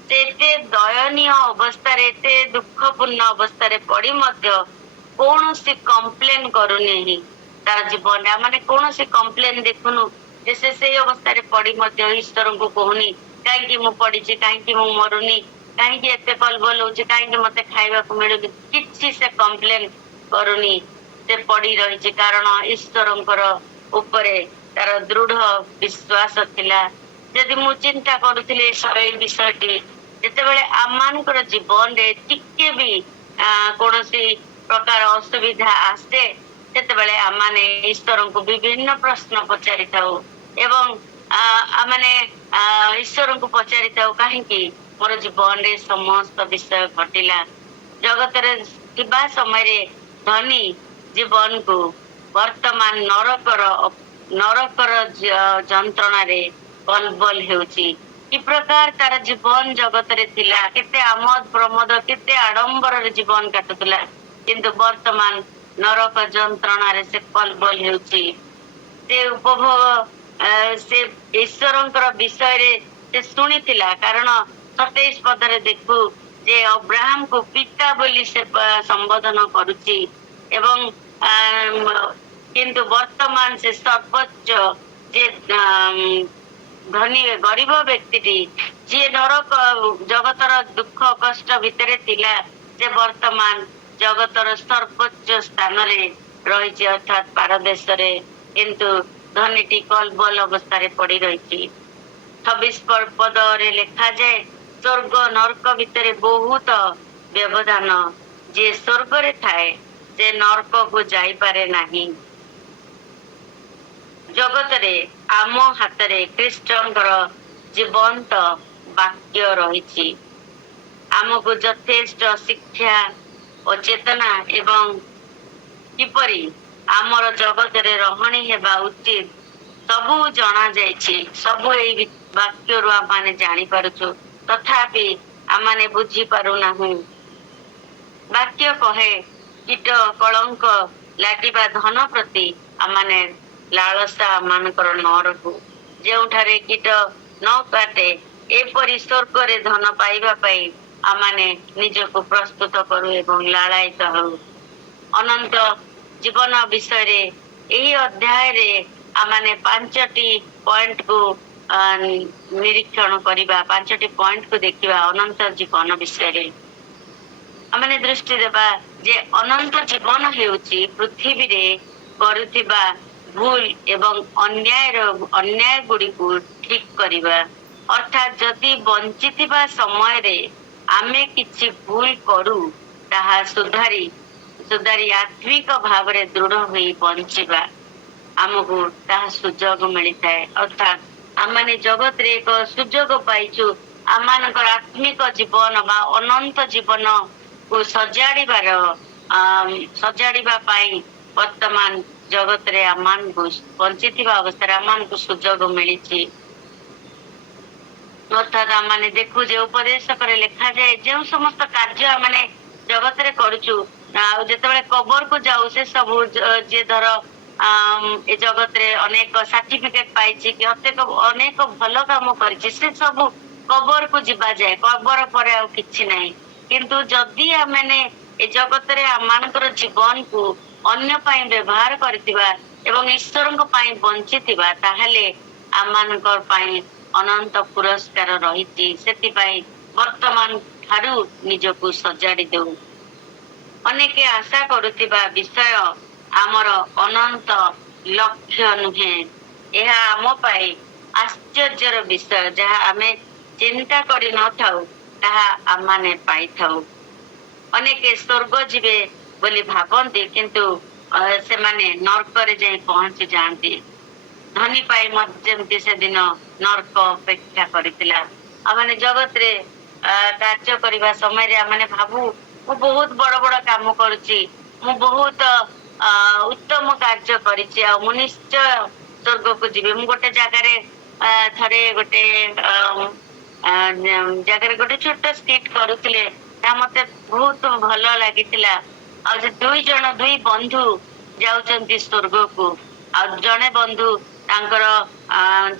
ସେ ଏତେ ଦୟନୀୟ ଅବସ୍ଥାରେ, ଏତେ ଦୁଃଖପୂର୍ଣ୍ଣ ଅବସ୍ଥାରେ ପଡି ମଧ୍ୟ କୌଣସି କମ୍ପ୍ଲେନ କରୁନି ତାର ଜୀବନରେ। ଆମେ କୌଣସି କମ୍ପ୍ଲେନ ଦେଖୁନୁ ଯେ ସେ ସେଇ ଅବସ୍ଥାରେ ପଡି ମଧ୍ୟ ଈଶ୍ୱରଙ୍କୁ କହୁନି କାହିଁକି ମୁଁ ପଡିଛି, କାହିଁକି ମୁଁ ମରୁନି, କାହିଁକି ଏତେ କଲବଲ ହଉଛି, କାହିଁକି ମତେ ଖାଇବାକୁ ମିଳୁନି। କିଛି ସେ କମ୍ପ୍ଲେନ କରୁନି, ସେ ପଡି ରହିଛି କାରଣ ଈଶ୍ୱରଙ୍କର ଉପରେ ତାର ଦୃଢ ବିଶ୍ୱାସ ଥିଲା। ଯଦି ମୁଁ ଚିନ୍ତା କରୁଥିଲି ଏଇ ବିଷୟଟି, ଯେତେବେଳେ ଆମମାନଙ୍କର ଜୀବନରେ ଟିକେ ବି କୌଣସି ପ୍ରକାର ଅସୁବିଧା ଆସେ, ସେତେବେଳେ ଆମମାନେ ଈଶ୍ୱରଙ୍କୁ ବିଭିନ୍ନ ପ୍ରଶ୍ନ ପଚାରିଥାଉ ଏବଂ ଆମମାନେ ଈଶ୍ୱରଙ୍କୁ ପଚାରିଥାଉ କାହିଁକି ମୋର ଜୀବନରେ ସମସ୍ତ ବିଷୟ ଘଟିଲା। ଜଗତରେ ଥିବା ସମୟରେ ଧନୀ ଜୀବନକୁ ବର୍ତ୍ତମାନ ନରକର ଯନ୍ତ୍ରଣାରେ କଲବଲ ହେଉଛି। କି ପ୍ରକାର ତାର ଜୀବନ ଜଗତରେ ଥିଲା, କେତେ ଆମୋଦ ପ୍ରମୋଦ, କେତେ ଆଡମ୍ବରରେ ଜୀବନ କାଟୁଥିଲା, କିନ୍ତୁ ବର୍ତ୍ତମାନ ନରକ ଯନ୍ତ୍ରଣାରେ ସେ କଲବଲ ହେଉଛି। ସେ ଉପଭୋଗ ସେ ଈଶ୍ୱରଙ୍କର ବିଷୟରେ ସେ ଶୁଣିଥିଲା, କାରଣ 27 ପଦରେ ଦେଖୁ ଯେ ଅବ୍ରାହମକୁ ପିତା ବୋଲି ସେ ସମ୍ବୋଧନ କରୁଛି ଏବଂ କିନ୍ତୁ ବର୍ତ୍ତମାନ ସେ ସର୍ବୋଚ୍ଚ ଯେ ଧନୀ ଗରିବ ବ୍ୟକ୍ତିଟି, ଯିଏ ନରକ ଜଗତର ଦୁଃଖ କଷ୍ଟ ଭିତରେ ଥିଲା, ସେ ବର୍ତ୍ତମାନ ଜଗତର ସର୍ବୋଚ୍ଚ ସ୍ଥାନରେ ରହିଛି ଅର୍ଥାତ ପାରଦେଶରେ। କିନ୍ତୁ ଧନୀଟି କଲବଲ ଅବସ୍ଥାରେ ପଡି ରହିଛି। 26 ପଦରେ ଲେଖାଯାଏ ସ୍ୱର୍ଗ ନର୍କ ଭିତରେ ବହୁତ ବ୍ୟବଧାନ। ଯିଏ ସ୍ୱର୍ଗରେ ଥାଏ ସେ ନର୍କକୁ ଯାଇପାରେ ନାହିଁ। ଜଗତରେ ଆମ ହାତରେ ଖ୍ରୀଷ୍ଟଙ୍କର ଜୀବନ୍ତ ବାକ୍ୟ ରହିଛି। ଆମକୁ ଯଥେଷ୍ଟ ଶିକ୍ଷା ଓ ଚେତନା ଏବଂ କିପରି ଆମର ଜଗତରେ ରହଣି ହେବା ଉଚିତ ସବୁ ଜଣା ଯାଇଛି। ସବୁ ଏଇ ବାକ୍ୟରୁ ଆମେ ଜାଣିପାରୁଛୁ, ତଥାପି ଆମେ ବୁଝିପାରୁନାହୁଁ। ବାକ୍ୟ କହେ କୀଟ କଳଙ୍କ ଲାଗିବା ଧନ ପ୍ରତି ଆମେ ଲାଳସା ମାନଙ୍କର ନ ରହୁ। ଯେଉଁଠାରେ କୀଟ ନ କାଟେ ଏପରି ସ୍ୱର୍ଗରେ ଧନ ପାଇବା ପାଇଁ ଆମେ ନିଜକୁ ପ୍ରସ୍ତୁତ କରୁ ଏବଂ ଲାଳାୟିତ ହଉ। ଅନନ୍ତ ଜୀବନ ବିଷୟରେ ଏହି ଅଧ୍ୟାୟରେ ଆମେ 5ଟି ପଏଣ୍ଟକୁ ନିରୀକ୍ଷଣ କରିବା, 5ଟି ପଏଣ୍ଟକୁ ଦେଖିବା ଅନନ୍ତ ଜୀବନ ବିଷୟରେ। ଆମେ ଦୃଷ୍ଟି ଦେବା ଯେ ଅନନ୍ତ ଜୀବନ ହେଉଛି ପୃଥିବୀରେ କରୁଥିବା ଭୁଲ ଏବଂ ଅନ୍ୟାୟ ଗୁଡିକୁ ଠିକ କରିବା। ଅର୍ଥାତ ଯଦି ବଞ୍ଚିଥିବା ସମୟରେ ଆମେ କିଛି ଭୁଲ କରୁ, ତାହା ସୁଧାରି ଆତ୍ମିକ ଭାବରେ ଦୃଢ ହୋଇ ବଞ୍ଚିବା, ଆମକୁ ତାହା ସୁଯୋଗ ମିଳିଥାଏ। ଅର୍ଥାତ ଆମେ ଜଗତରେ ଏକ ସୁଯୋଗ ପାଇଛୁ ଆମମାନଙ୍କର ଆତ୍ମିକ ଜୀବନ ବା ଅନନ୍ତ ଜୀବନକୁ ସଜାଡ଼ିବା ପାଇଁ ବର୍ତ୍ତମାନ ଜଗତରେ ଆମମାନଙ୍କୁ ବଞ୍ଚିଥିବା ଅବସ୍ଥାରେ ଆମମାନଙ୍କୁ ସୁଯୋଗ ମିଳିଛି। ଅର୍ଥାତ ଆମେ ଦେଖୁ ଯେ ଉପଦେଶକରେ ଲେଖାଯାଏ ଯେଉଁ ସମସ୍ତ କାର୍ଯ୍ୟ ଆମେ ଜଗତରେ କରୁଛୁ, ଆଉ ଯେତେବେଳେ କବରକୁ ଯାଉ, ସେ ସବୁ ଯିଏ ଧର ଏ ଜଗତରେ ଅନେକ ସାର୍ଟିଫିକେଟ ପାଇଛି କି ଅନେକ ଭଲ କାମ କରିଛି, ସେ ସବୁ କବରକୁ ଯିବା ଯାଏ। କବର ପରେ ଆଉ କିଛି ନାହିଁ। କିନ୍ତୁ ଯଦି ଆମେ ଏ ଜଗତରେ ଆମମାନଙ୍କର ଜୀବନକୁ ଅନ୍ୟ ପାଇଁ ବ୍ୟବହାର କରିଥିବା ଏବଂ ଈଶ୍ୱରଙ୍କ ପାଇଁ ବଞ୍ଚିଥିବା, ତାହେଲେ ଆମମାନଙ୍କ ପାଇଁ ଅନନ୍ତ ପୁରସ୍କାର ରହିଛି। ସେଥିପାଇଁ ବର୍ତ୍ତମାନ ଠାରୁ ନିଜକୁ ସଜାଡି ଦେଉ। ଅନେକ ଆଶା କରୁଥିବା ବିଷୟ ଆମର ଅନନ୍ତ ଲକ୍ଷ୍ୟ ନୁହେଁ। ଏହା ଆମ ପାଇଁ ଆଶ୍ଚର୍ଯ୍ୟର ବିଷୟ, ଯାହା ଆମେ ଚିନ୍ତା କରିନଥାଉ ତାହା ଆମମାନେ ପାଇଥାଉ। ଅନେକ ସ୍ୱର୍ଗ ଯିବେ ବୋଲି ଭାବନ୍ତି, କିନ୍ତୁ ସେମାନେ ନର୍କରେ ଯାଇ ପହଞ୍ଚି ଯାଆନ୍ତି। ଧନୀ ପାଇଁ ମଧ୍ୟ ଯେମିତି ସେଦିନ ନର୍କ ଅପେକ୍ଷା କରିଥିଲା। ଆମମାନେ ଜଗତରେ କାର୍ଯ୍ୟ କରିବା ସମୟରେ ଆମମାନେ ଭାବୁ ମୁଁ ବହୁତ ବଡ ବଡ କାମ କରୁଛି, ମୁଁ ବହୁତ ଉତ୍ତମ କାର୍ଯ୍ୟ କରିଛି, ଆଉ ମୁଁ ନିଶ୍ଚୟ ସ୍ୱର୍ଗକୁ ଯିବି। ମୁଁ ଗୋଟେ ଜାଗାରେ ଥରେ ଗୋଟେ ଜାଗାରେ ଗୋଟେ ଛୋଟ ସ୍କିଟ୍ କରୁଥିଲେ, ତାହା ମତେ ବହୁତ ଭଲ ଲାଗିଥିଲା। ଆଉ ଯେ ଦୁଇ ବନ୍ଧୁ ଯାଉଛନ୍ତି ସ୍ୱର୍ଗକୁ, ଆଉ ଜଣେ ବନ୍ଧୁ ତାଙ୍କର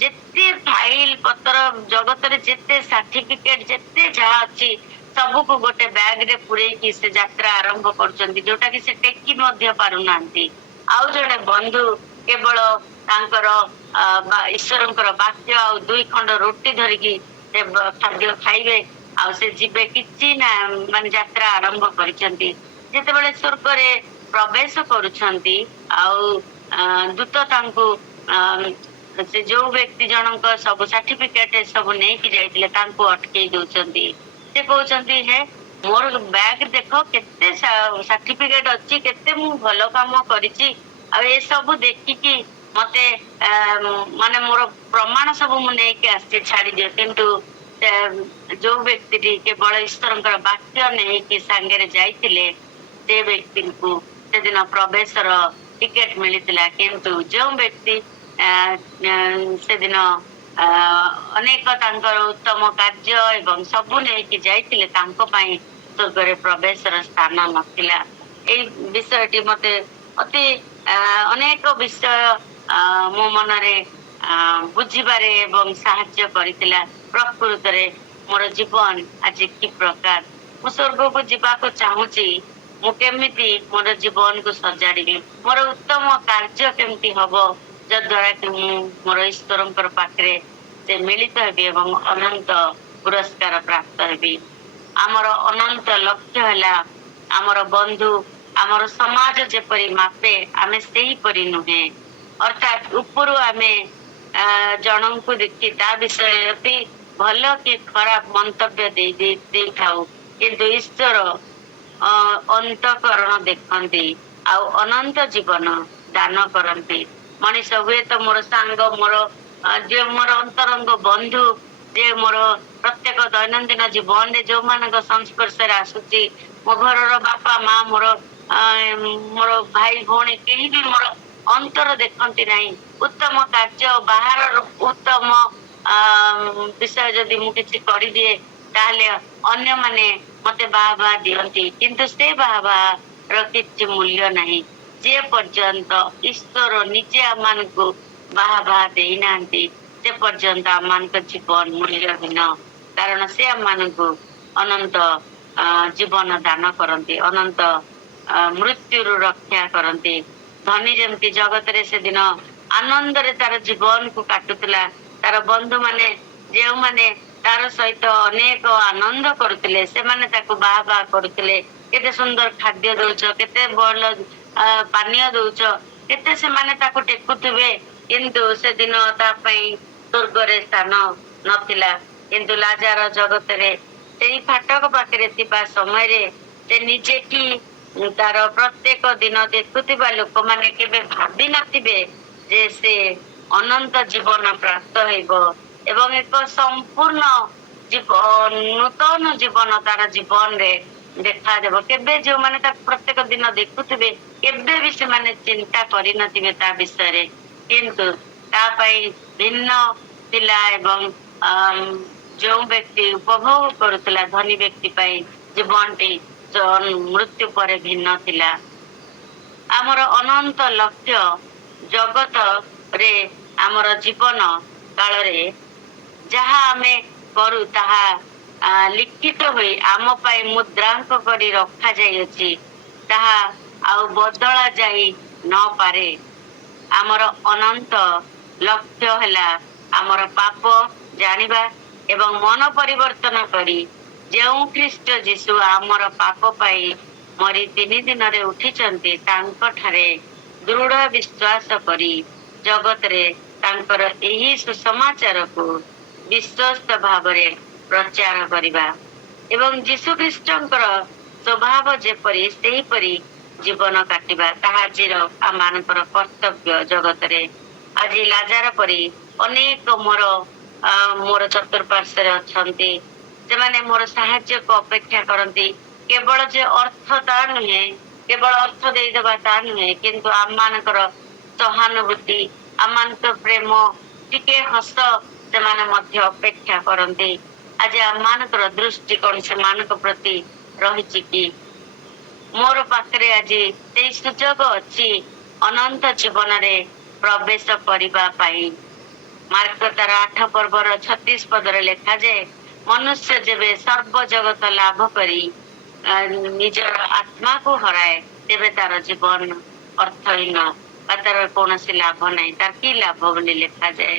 ଯେତେ ଫାଇଲ ପତ୍ର ଜଗତରେ ଯେତେ ସାର୍ଟିଫିକେଟ ଯେତେ ଯାହା ଅଛି ସବୁକୁ ଗୋଟେ ବ୍ୟାଗ ରେ ପୁରେଇକି ସେ ଯାତ୍ରା ଆରମ୍ଭ କରୁଛନ୍ତି, ଯୋଉଟା କି ସେ ଟେକି ମଧ୍ୟ ପାରୁନାହାନ୍ତି। ଆଉ ଜଣେ ବନ୍ଧୁ କେବଳ ତାଙ୍କର ଈଶ୍ୱରଙ୍କର ବାକ୍ୟ ଆଉ 2 ଖଣ୍ଡ ରୁଟି ଧରିକି ସେ ଖାଦ୍ୟ ଖାଇବେ, ଆଉ ସେ ଯିବେ। କିଛି ନା ମାନେ ଯାତ୍ରା ଆରମ୍ଭ କରିଛନ୍ତି। ଯେତେବେଳେ ସ୍ୱର୍ଗରେ ପ୍ରବେଶ କରୁଛନ୍ତି, ଆଉ ଦୂତ ତାଙ୍କୁ ସେ ଯୋଉ ବ୍ୟକ୍ତି ଜଣଙ୍କ ସବୁ ସାର୍ଟିଫିକେଟ ସବୁ ନେଇକି ଯାଇଥିଲେ ତାଙ୍କୁ ଅଟକେଇ ଦଉଛନ୍ତି। ସେ କହୁଛନ୍ତି, ହେ ମୋର ବ୍ୟାଗ ଦେଖ କେତେ ସାର୍ଟିଫିକେଟ ଅଛି, କେତେ ମୁଁ ଭଲ କାମ କରିଛି, ଆଉ ଏସବୁ ଦେଖିକି ମତେ ମାନେ ମୋର ପ୍ରମାଣ ସବୁ ମୁଁ ନେଇକି ଆସିଛି, ଛାଡିଦିଅ। କିନ୍ତୁ ଯୋଉ ବ୍ୟକ୍ତିଟି କେବଳ ଈଶ୍ୱରଙ୍କର ବାକ୍ୟ ନେଇକି ସାଙ୍ଗରେ ଯାଇଥିଲେ, ସେ ବ୍ୟକ୍ତିଙ୍କୁ ସେଦିନ ପ୍ରବେଶର ଟିକେଟ ମିଳିଥିଲା। କିନ୍ତୁ ଯୋଉ ବ୍ୟକ୍ତି ସେଦିନ ଅନେକ ତାଙ୍କର ଉତ୍ତମ କାର୍ଯ୍ୟ ଏବଂ ସବୁ ନେଇକି ଯାଇଥିଲେ, ତାଙ୍କ ପାଇଁ ସ୍ୱର୍ଗରେ ପ୍ରବେଶର ସ୍ଥାନ ନଥିଲା। ଏଇ ବିଷୟଟି ମତେ ଅତି ଅନେକ ବିଷୟ ମୋ ମନରେ ବୁଝିବାରେ ଏବଂ ସାହାଯ୍ୟ କରିଥିଲା। ପ୍ରକୃତରେ ମୋର ଜୀବନ ଆଜି କି ପ୍ରକାର, ମୁଁ ସ୍ୱର୍ଗକୁ ଯିବାକୁ ଚାହୁଁଛି। ମୁଁ କେମିତି ମୋର ଜୀବନକୁ ସଜାଡ଼ିବି, ମୋର ଉତ୍ତମ କାର୍ଯ୍ୟ କେମିତି ହବ, ଯଦ୍ୱାରା କି ମୁଁ ମୋର ଈଶ୍ୱରଙ୍କର ପାଖରେ ସେ ମିଳିତ ହେବି ଏବଂ ଅନନ୍ତ ପୁରସ୍କାର ପ୍ରାପ୍ତ ହେବି। ଆମର ଅନନ୍ତ ଲକ୍ଷ୍ୟ ହେଲା ଆମର ବନ୍ଧୁ, ଆମର ସମାଜ ଯେପରି ମାପେ ଆମେ ସେହିପରି ନୁହେଁ। ଅର୍ଥାତ୍ ଉପରୁ ଆମେ ଜଣଙ୍କୁ ଦେଖି ତା ବିଷୟରେ ଭଲ କି ଖରାପ ମନ୍ତବ୍ୟ ଦେଇଥାଉ, କିନ୍ତୁ ଈଶ୍ୱର ଅନ୍ତଃକରଣ ଦେଖନ୍ତି ଆଉ ଅନନ୍ତ ଜୀବନ ଦାନ କରନ୍ତି। ମଣିଷ ହୁଏତ ମୋର ସାଙ୍ଗ, ମୋର ଯେ ମୋର ଅନ୍ତରଙ୍ଗ ବନ୍ଧୁ, ଯେ ମୋର ପ୍ରତ୍ୟେକ ଦୈନନ୍ଦିନ ଜୀବନରେ ଯୋଉମାନଙ୍କ ସଂସ୍ପର୍ଶରେ ଆସୁଛି, ମୋ ଘରର ବାପା ମା, ମୋର ଭାଇ ଭଉଣୀ, କେହି ବି ମୋର ଅନ୍ତର ଦେଖନ୍ତି ନାହିଁ। ଉତ୍ତମ କାର୍ଯ୍ୟ ବାହାର ଉତ୍ତମ ବିଷୟ ଯଦି ମୁଁ କିଛି କରିଦିଏ, ତାହେଲେ ଅନ୍ୟମାନେ ମତେ ବାହା ଦିଅନ୍ତି, କିନ୍ତୁ ସେ ବାହାର କିଛି ମୂଲ୍ୟ ନାହିଁ ଯେ ପର୍ଯ୍ୟନ୍ତ ଈଶ୍ୱର ନିଜେ ଆମମାନଙ୍କୁ ବାହା ଦେଇନାହାନ୍ତି, ସେ ପର୍ଯ୍ୟନ୍ତ ଆମମାନଙ୍କ ଜୀବନ ମୂଲ୍ୟହୀନ। କାରଣ ସେ ଆମମାନଙ୍କୁ ଅନନ୍ତ ଜୀବନ ଦାନ କରନ୍ତି, ଅନନ୍ତ ମୃତ୍ୟୁରୁ ରକ୍ଷା କରନ୍ତି। ଧନୀ ଯେମିତି ଜଗତରେ ସେଦିନ ଆନନ୍ଦରେ ତାର ଜୀବନକୁ କାଟୁଥିଲା, ତାର ବନ୍ଧୁ ମାନେ ଯେଉଁମାନେ ତାର ସହିତ ଅନେକ ଆନନ୍ଦ କରୁଥିଲେ, ସେମାନେ ତାକୁ ବାହା କରୁଥିଲେ। କେତେ ସୁନ୍ଦର ଖାଦ୍ୟ ଦଉଛ, କେତେ ଭଲ ପାନୀୟ ଦଉଛ, କେତେ ସେମାନେ ତାକୁ ଟେକୁଥିବେ। କିନ୍ତୁ ସେଦିନ ତା ପାଇଁ ସ୍ୱର୍ଗରେ ସ୍ଥାନ ନଥିଲା। କିନ୍ତୁ ଲାଜାର ଜଗତରେ ସେଇ ଫାଟକ ପାଖରେ ଥିବା ସମୟରେ ସେ ନିଜେ କି ତାର ପ୍ରତ୍ୟେକ ଦିନ ଦେଖୁଥିବା ଲୋକମାନେ କେବେ ଭାବି ନଥିବେ ଯେ ସେ ଅନନ୍ତ ଜୀବନ ପ୍ରାପ୍ତ ହେବ ଏବଂ ଏକ ସମ୍ପୂର୍ଣ୍ଣ ନୂତନ ଜୀବନ ତାର ଜୀବନରେ ଦେଖାଦେବ। କେବେ ଯୋଉମାନେ ତାକୁ ପ୍ରତ୍ୟେକ ଦିନ ଦେଖୁଥିବେ, କେବେ ବି ସେମାନେ ଚିନ୍ତା କରିନଥିବେ ତା ବିଷୟରେ। କିନ୍ତୁ ତା ପାଇଁ ଭିନ୍ନ ଥିଲା ଏବଂ ଯୋଉ ବ୍ୟକ୍ତି ଉପଭୋଗ କରୁଥିଲା, ଧନୀ ବ୍ୟକ୍ତି ପାଇଁ ଜୀବନଟି ମୃତ୍ୟୁ ପରେ ଭିନ୍ନ ଥିଲା। ଆମର ଅନନ୍ତ ଲକ୍ଷ୍ୟ ଜଗତରେ ଆମର ଜୀବନ କାଳରେ ଯାହା ଆମେ କରୁ ତାହା ଲିଖିତ ହୋଇ ଆମ ପାଇଁ ମୁଦ୍ରାଙ୍କ କରି ରଖାଯାଇଅଛି, ତାହା ଆଉ ବଦଳା ଯାଇ ନପାରେ। ଆମର ଅନନ୍ତ ଲକ୍ଷ୍ୟ ହେଲା ଆମର ପାପ ଜାଣିବା ଏବଂ ମନ ପରିବର୍ତ୍ତନ କରି ଯେଉଁ ଖ୍ରୀଷ୍ଟ ଯୀଶୁ ଆମର ପାପ ପାଇଁ ମରି 3 ଦିନରେ ଉଠିଛନ୍ତି, ତାଙ୍କ ଠାରେ ଦୃଢ ବିଶ୍ୱାସ କରି ଜଗତରେ ତାଙ୍କର ଏହି ସୁସମାଚାରକୁ ବିଶ୍ୱସ୍ତ ଭାବରେ ପ୍ରଚାର କରିବା ଏବଂ ଯୀଶୁ ଖ୍ରୀଷ୍ଟଙ୍କର ସ୍ୱଭାବ ଯେପରି ସେହିପରି ଜୀବନ କାଟିବା ତାହା ଆଜିର ଆମମାନଙ୍କର କର୍ତ୍ତବ୍ୟ। ଜଗତରେ ଆଜି ଲାଜାର ପରି ଅନେକ ମୋର ଚତୁଃପାର୍ଶ୍ୱରେ ଅଛନ୍ତି, ସେମାନେ ମୋର ସାହାଯ୍ୟକୁ ଅପେକ୍ଷା କରନ୍ତି। କେବଳ ଯେ ଅର୍ଥ ତା ନୁହେଁ, କେବଳ ଅର୍ଥ ଦେଇଦେବା ତା ନୁହେଁ, କିନ୍ତୁ ଆମମାନଙ୍କର ସହାନୁଭୂତି, ଆମମାନଙ୍କ ପ୍ରେମ, ଟିକେ ହସ ସେମାନେ ମଧ୍ୟ ଅପେକ୍ଷା କରନ୍ତି। ଆଜି ଆମମାନଙ୍କର ଦୃଷ୍ଟିକୋଣ ସେମାନଙ୍କ ପ୍ରତି ରହିଛି କି? ମୋର ପାଖରେ ଆଜି ସେଇ ସୁଯୋଗ ଅଛି ଅନନ୍ତ ଜୀବନରେ ପ୍ରବେଶ କରିବା ପାଇଁ। ମାର୍କ ତାର 8 ପର୍ବର 36 ପଦରେ ଲେଖାଯାଏ, ମନୁଷ୍ୟ ଯେବେ ସର୍ବ ଜଗତ ଲାଭ କରି ନିଜର ଆତ୍ମାକୁ ହରାଏ ତେବେ ତାର ଜୀବନ ଅର୍ଥହୀନ ବା ତାର କୌଣସି ଲାଭ ନାହିଁ। ତାର କି ଲାଭ ବୋଲି ଲେଖାଯାଏ।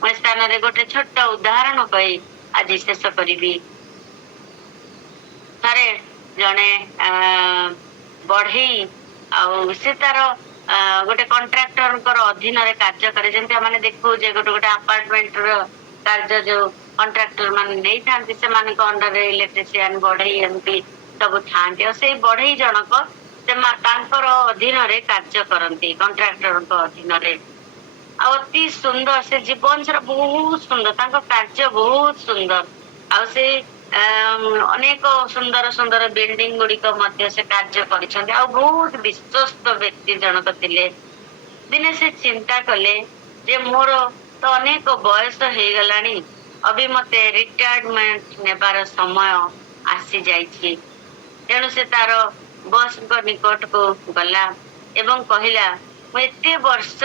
ମୁଁ ସ୍ଥାନରେ ଗୋଟେ ଛୋଟ ଉଦାହରଣ କହି ଆଜି ଶେଷ କରିବି। ଥରେ ଜଣେ ବଢେଇ ଆଉ ସେ ତାର ଗୋଟେ କଣ୍ଟ୍ରାକ୍ଟରଙ୍କର ଅଧୀନରେ କାର୍ଯ୍ୟ କରେ। ଯେମିତି ଆମେ ଦେଖୁ ଯେ ଗୋଟେ ଗୋଟେ ଆପାର୍ଟମେଣ୍ଟର କାର୍ଯ୍ୟ ଯୋଉ କଣ୍ଟ୍ରାକ୍ଟର ମାନେ ନେଇଥାନ୍ତି, ସେମାନଙ୍କ ଅଣ୍ଡରରେ ଇଲେକ୍ଟ୍ରିସିଆନ, ବଢେଇ ଏମିତି ସବୁ ଥାଆନ୍ତି। ଆଉ ସେଇ ବଢେଇ ଜଣକ ତାଙ୍କର ଅଧୀନରେ କାର୍ଯ୍ୟ କରନ୍ତି, କଣ୍ଟ୍ରାକ୍ଟରଙ୍କ ଅଧୀନରେ। ଆଉ ଅତି ସୁନ୍ଦର, ସେ ଜୀବନ ସାରା ବହୁତ ସୁନ୍ଦର, ତାଙ୍କ କାର୍ଯ୍ୟ ବହୁତ ସୁନ୍ଦର। ଆଉ ସେ ଅନେକ ସୁନ୍ଦର ସୁନ୍ଦର ବିଲ୍ଡିଂ ଗୁଡିକ ମଧ୍ୟ ସେ କାର୍ଯ୍ୟ କରିଛନ୍ତି। ଆଉ ବହୁତ ବିଶ୍ୱସ୍ତ ବ୍ୟକ୍ତି ଜଣକ ଥିଲେ। ଦିନେ ସେ ଚିନ୍ତା କଲେ ଯେ ମୋର ତ ଅନେକ ବୟସ ହେଇଗଲାଣି, ଅବି ମତେ ରିଟାୟାରମେଣ୍ଟ ନେବାର ସମୟ ଆସିଯାଇଛି। ତେଣୁ ସେ ତାର ବସଙ୍କ ନିକଟକୁ ଗଲା ଏବଂ କହିଲା, ମୁଁ ଏତେ ବର୍ଷ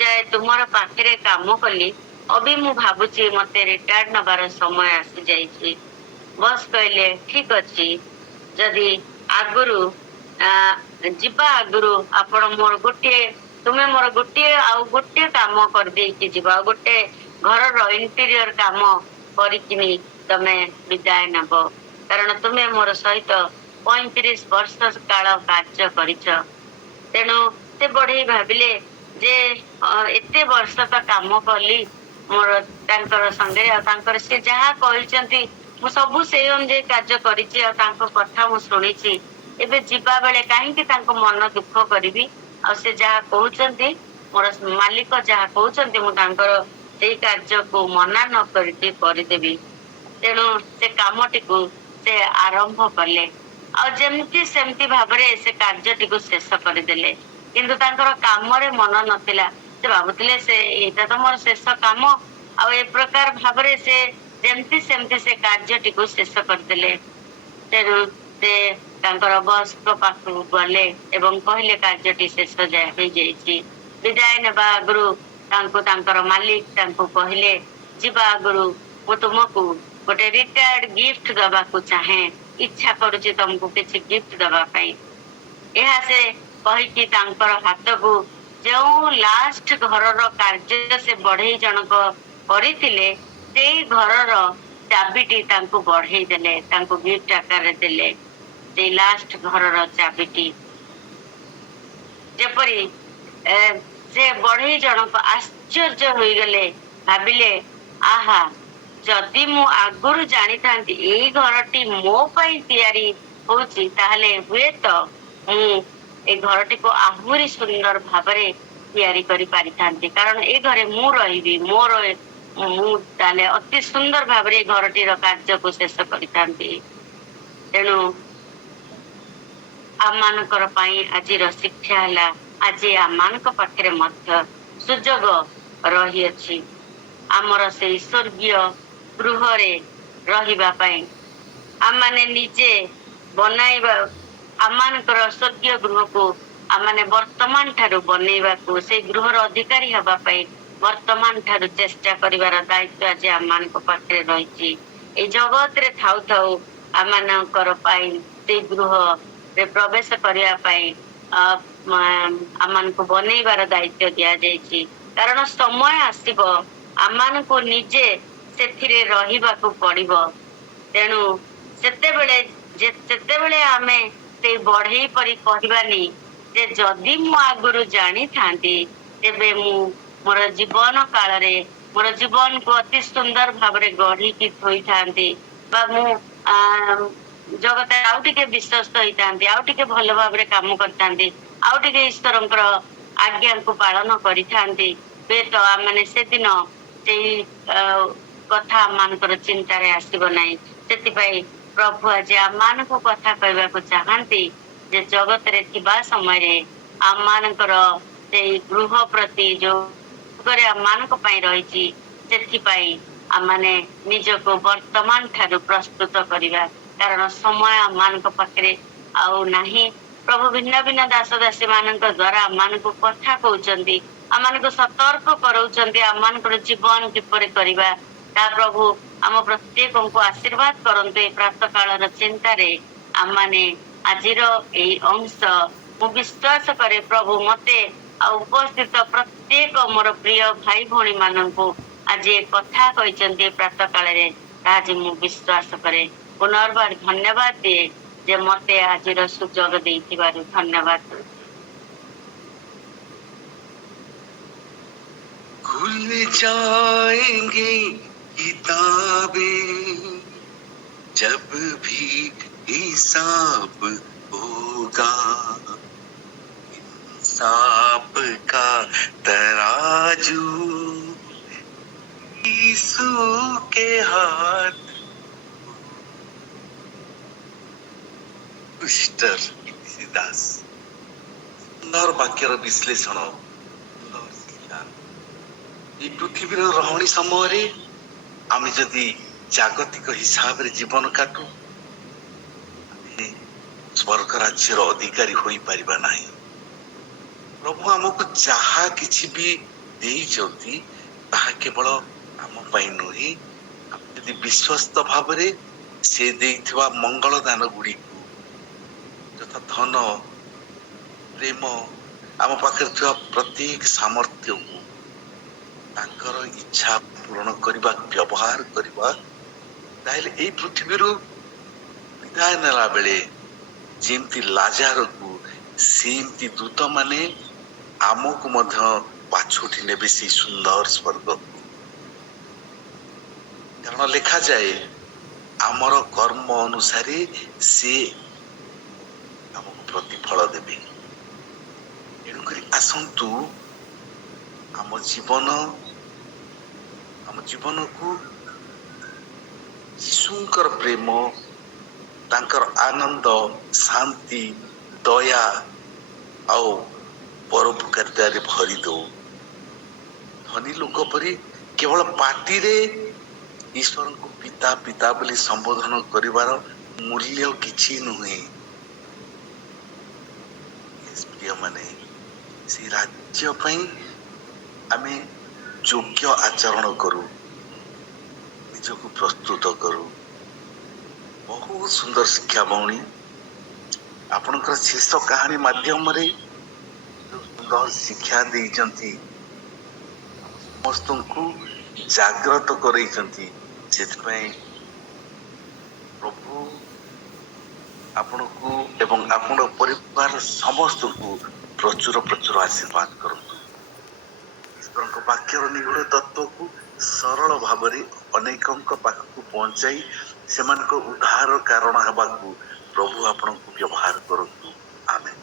ଯାଏ ତୁମର ପାଖରେ କାମ କଲି, ଅବି ମୁଁ ଭାବୁଛି ମତେ ରିଟାୟାର୍ଡ ନେବାର ସମୟ ଆସିଯାଇଛି। ବସ୍ କହିଲେ, ଠିକ ଅଛି, ଯଦି ଆଗରୁ ଯିବା ଆଗରୁ ଆପଣ ତୁମେ ମୋର ଗୋଟିଏ କାମ କରିଦେଇକି ଯିବ, ଆଉ ଗୋଟେ ଘରର ଇଣ୍ଟେରିୟର କାମ କରିକିନି ତମେ ବିଦାୟ ନେବ, କାରଣ ତୁମେ ମୋର ସହିତ 35 ବର୍ଷ କାଳ କାର୍ଯ୍ୟ କରିଛ। ତେଣୁ ସେ ବଢେଇ ଭାବିଲେ ଯେ ଏତେ ବର୍ଷ ତ କାମ କଲି ମୋର ତାଙ୍କର ସଙ୍ଗେ, ଆଉ ତାଙ୍କର ସେ ଯାହା କହିଛନ୍ତି ମୁଁ ସବୁ ସେଇ ଅନୁଯାୟୀ କାର୍ଯ୍ୟ କରିଛି, ଆଉ ତାଙ୍କ କଥା ମୁଁ ଶୁଣିଛି। ଏବେ ଯିବା ବେଳେ କାହିଁକି ତାଙ୍କ ମନ ଦୁଃଖ କରିବି? ଆଉ ସେ ଯାହା କହୁଛନ୍ତି, ମୋର ମାଲିକ ଯାହା କହୁଛନ୍ତି, ମୁଁ ତାଙ୍କର ସେଇ କାର୍ଯ୍ୟକୁ ମନା ନ କରିକି କରିଦେବି। ତେଣୁ ସେ କାମଟିକୁ ସେ ଆରମ୍ଭ କଲେ ଆଉ ଯେମିତି ସେମିତି ଭାବରେ ସେ କାର୍ଯ୍ୟଟିକୁ ଶେଷ କରିଦେଲେ। କିନ୍ତୁ ତାଙ୍କର କାମରେ ମନ ନଥିଲା। ସେ ଭାବୁଥିଲେ ଏଇଟା ତ ମୋର ଶେଷ କାମ, ଆଉ ଏ ପ୍ରକାର ଭାବରେ ସେ ଯେମିତି ସେମିତି ସେ କାର୍ଯ୍ୟଟିକୁ ଶେଷ କରିଦେଲେ। ତେଣୁ ସେ ତାଙ୍କର ବସଙ୍କ ପାଖକୁ ଗଲେ ଏବଂ କହିଲେ କାର୍ଯ୍ୟଟି ଶେଷ ହେଇଯାଇଛି। ବିଦାୟ ନେବା ଆଗରୁ ତାଙ୍କର ମାଲିକ ତାଙ୍କୁ କହିଲେ, ଯିବା ଆଗରୁ ମୁଁ ତୁମକୁ ଗୋଟେ ରିଟାୟାର୍ଡ ଗିଫ୍ଟ ଦବାକୁ ଚାହେଁ, ଇଚ୍ଛା କରୁଛି ତମକୁ କିଛି ଗିଫ୍ଟ ଦବା ପାଇଁ। ଏହା ସେ କହିକି ତାଙ୍କର ହାତକୁ ଯେଉଁ ଲାଷ୍ଟ ଘରର କାର୍ଯ୍ୟ ସେ ବଢେଇ ଜଣକ କରିଥିଲେ, ସେଇ ଘରର ଚାବିଟି ତାଙ୍କୁ ବଢେଇ ଦେଲେ, ତାଙ୍କୁ ଗିଫ୍ଟ ଆକାରରେ ଦେଲେ ସେଇ ଲାଷ୍ଟ ଘରର ଚାବିଟି। ଯେପରି ସେ ବଢେଇ ଜଣକ ଆଶ୍ଚର୍ଯ୍ୟ ହୋଇଗଲେ, ଭାବିଲେ ଆହା, ଯଦି ମୁଁ ଆଗରୁ ଜାଣିଥାନ୍ତି ଏଇ ଘରଟି ମୋ ପାଇଁ ତିଆରି ହଉଛି, ତାହେଲେ ହୁଏତ ମୁଁ ଏ ଘରଟିକୁ ଆହୁରି ସୁନ୍ଦର ଭାବରେ ତିଆରି କରି ପାରିଥାନ୍ତି। କାରଣ ଏ ଘରେ ମୁଁ ରହିବି, ମୁଁ ତାହେଲେ ଅତି ସୁନ୍ଦର ଭାବରେ ଏ ଘରଟିର କାର୍ଯ୍ୟକୁ ଶେଷ କରିଥାନ୍ତି। ତେଣୁ ଆମମାନଙ୍କର ପାଇଁ ଆଜିର ଶିକ୍ଷା ହେଲା, ଆଜି ଆମମାନଙ୍କ ପାଖରେ ମଧ୍ୟ ସୁଯୋଗ ରହିଅଛି ଆମର ସେଇ ସ୍ୱର୍ଗୀୟ ଗୃହରେ ରହିବା ପାଇଁ। ଆମମାନେ ନିଜେ ବନାଇବା, ଆମମାନଙ୍କର ସ୍ୱର୍ଗୀୟ ଗୃହକୁ ଆମମାନେ ବର୍ତ୍ତମାନ ଠାରୁ ବନେଇବାକୁ, ସେଇ ଗୃହର ଅଧିକାରୀ ହେବା ପାଇଁ ବର୍ତ୍ତମାନ ଠାରୁ ଚେଷ୍ଟା କରିବାର ଦାୟିତ୍ୱ ଆଜି ଆମମାନଙ୍କ ପାଖରେ ରହିଛି। ଏଇ ଜଗତରେ ଥାଉ ଥାଉ ଆମମାନଙ୍କର ପାଇଁ ସେଇ ଗୃହରେ ପ୍ରବେଶ କରିବା ପାଇଁ ଆମମାନଙ୍କୁ ବନେଇବାର ଦାୟିତ୍ୱ ଦିଆଯାଇଛି। କାରଣ ସମୟ ଆସିବ ଆମମାନଙ୍କୁ ନିଜେ ସେଥିରେ ରହିବାକୁ ପଡିବ। ତେଣୁ ସେତେବେଳେ ଆମେ ସେଇ ବଢେଇ ପରି କହିବାନି ଯେ ଯଦି ମୁଁ ଆଗରୁ ଜାଣିଥାନ୍ତି ତେବେ ମୁଁ ମୋର ଜୀବନ କାଳରେ ମୋର ଜୀବନକୁ ଅତି ସୁନ୍ଦର ଭାବରେ ଗଢିକି ଥୋଇଥାନ୍ତି ବା ମୁଁ ଜଗତରେ ଆଉ ଟିକେ ବିଶ୍ୱସ୍ତ ହେଇଥାନ୍ତି, ଆଉ ଟିକେ ଭଲ ଭାବରେ କାମ କରିଥାନ୍ତି, ଆଉ ଟିକେ ଈଶ୍ୱରଙ୍କର ଆଜ୍ଞାକୁ ପାଳନ କରିଥାନ୍ତି। ହୁଏତ ଆମମାନେ ସେଦିନ ସେଇ କଥା ଆମମାନଙ୍କର ଚିନ୍ତାରେ ଆସିବ ନାହିଁ। ସେଥିପାଇଁ ପ୍ରଭୁ ଆଜି ଆମମାନଙ୍କୁ କଥା କହିବାକୁ ଚାହାନ୍ତି ଯେ ଜଗତରେ ଥିବା ସମୟରେ ଆମମାନଙ୍କର ସେଇ ଗୃହ ପ୍ରତି ଯୋଉ ଯୁଗରେ ଆମମାନଙ୍କ ପାଇଁ ରହିଛି, ସେଥିପାଇଁ ଆମମାନେ ନିଜକୁ ବର୍ତ୍ତମାନ ଠାରୁ ପ୍ରସ୍ତୁତ କରିବା, କାରଣ ସମୟ ଆମମାନଙ୍କ ପାଖରେ ଆଉ ନାହିଁ। ପ୍ରଭୁ ଭିନ୍ନ ଭିନ୍ନ ଦାସ ଦାସୀ ମାନଙ୍କ ଦ୍ଵାରା ଆମମାନଙ୍କୁ କଥା କହୁଛନ୍ତି, ଆମମାନଙ୍କୁ ସତର୍କ କରାଉଛନ୍ତି ଆମମାନଙ୍କର ଜୀବନ କିପରି କରିବା। ତା ପ୍ରଭୁ ଆମ ପ୍ରତ୍ୟେକଙ୍କୁ ଆଶୀର୍ବାଦ କରନ୍ତୁ। ଏ ପ୍ରାତଃ କାଳର ଚିନ୍ତାରେ ଆମମାନେ ଆଜିର ଏଇ ଅଂଶ ମୁଁ ବିଶ୍ୱାସ କରେ ପ୍ରଭୁ ମତେ ଆଉ ଉପସ୍ଥିତ ପ୍ରତ୍ୟେକ ମୋର ପ୍ରିୟ ଭାଇ ଭଉଣୀ ମାନଙ୍କୁ ଆଜି ଏ କଥା କହିଛନ୍ତି ପ୍ରାତଃ କାଳରେ, ଆଜି ମୁଁ ବିଶ୍ୱାସ କରେ। ପୁନର୍ବାର ଧନ୍ୟବାଦ ଦିଏ ଯେ ମତେ ଆଜିର ସୁଯୋଗ ଦେଇଥିବାରୁ ଧନ୍ୟବାଦ। खुल जाएंगे किताबें जब भी हिसाब होगा, इंसाफ का तराजू यीशु के हाथ। मिस्टर दास सुंदर वाक्यर विश्लेषण, सुंदर शिक्षा। এই পৃথিবীর রহণী সমୟରେ ଆମେ ଯଦି ଜାଗତିକ ହିସାବରେ ଜୀବନ କାଟୁ ଆମେ ସ୍ୱର୍ଗ ରାଜ୍ୟର ଅଧିକାରୀ ହୋଇପାରିବା ନାହିଁ। ପ୍ରଭୁ ଆମକୁ ଯାହା କିଛି ବି ଦେଇଛନ୍ତି ତାହା କେବଳ ଆମ ପାଇଁ ନୁହେଁ, ଆମେ ଯଦି ବିଶ୍ୱସ୍ତ ଭାବରେ ସେ ଦେଇଥିବା ମଙ୍ଗଳ ଦାନ ଗୁଡ଼ିକୁ ଯଥା ଧନ, ପ୍ରେମ, ଆମ ପାଖରେ ଥିବା ପ୍ରତ୍ୟେକ ସାମର୍ଥ୍ୟକୁ ତାଙ୍କର ଇଚ୍ଛା ପୂରଣ କରିବା, ବ୍ୟବହାର କରିବା, ତାହେଲେ ଏଇ ପୃଥିବୀରୁ ବିଦାୟ ନେଲା ବେଳେ ଯେମିତି ଲାଜାରକୁ ସେମିତି ଦୂତମାନେ ଆମକୁ ମଧ୍ୟ ବାଛୁଟି ନେବେ ସେଇ ସୁନ୍ଦର ସ୍ୱର୍ଗକୁ। କାରଣ ଲେଖାଯାଏ ଆମର କର୍ମ ଅନୁସାରେ ସେ ଆମକୁ ପ୍ରତିଫଳ ଦେବେ। ତେଣୁକରି ଆସନ୍ତୁ ଆମ ଜୀବନକୁ ଯୀଶୁଙ୍କର ପ୍ରେମ, ତାଙ୍କର ଆନନ୍ଦ, ଶାନ୍ତି, ଦୟା ଆଉ ପରୋପକାରିତାରେ ଭରି ଦଉ। ଧନୀ ଲୋକ ପରି କେବଳ ପାଟିରେ ଈଶ୍ୱରଙ୍କୁ ପିତା ପିତା ବୋଲି ସମ୍ବୋଧନ କରିବାର ମୂଲ୍ୟ କିଛି ନୁହେଁ। ପ୍ରିୟମାନେ, ସେ ରାଜ୍ୟ ପାଇଁ ଆମେ ଯୋଗ୍ୟ ଆଚରଣ କରୁ, ନିଜକୁ ପ୍ରସ୍ତୁତ କରୁ। ବହୁତ ସୁନ୍ଦର ଶିକ୍ଷା ଭଉଣୀ, ଆପଣଙ୍କର ଶେଷ କାହାଣୀ ମାଧ୍ୟମରେ ସୁନ୍ଦର ଶିକ୍ଷା ଦେଇଛନ୍ତି, ସମସ୍ତଙ୍କୁ ଜାଗ୍ରତ କରେଇଛନ୍ତି। ସେଥିପାଇଁ ପ୍ରଭୁ ଆପଣଙ୍କୁ ଏବଂ ଆପଣଙ୍କ ପରିବାର ସମସ୍ତଙ୍କୁ ପ୍ରଚୁର ପ୍ରଚୁର ଆଶୀର୍ବାଦ କରନ୍ତୁ। ଈଶ୍ୱରଙ୍କ ବାକ୍ୟର ନିଗୁଡ ତତ୍ଵକୁ ସରଳ ଭାବରେ ଅନେକଙ୍କ ପାଖକୁ ପହଞ୍ଚାଇ ସେମାନଙ୍କ ଉଦ୍ଧାର କାରଣ ହେବାକୁ ପ୍ରଭୁ ଆପଣଙ୍କୁ ବ୍ୟବହାର କରନ୍ତୁ। ଆମେନ୍।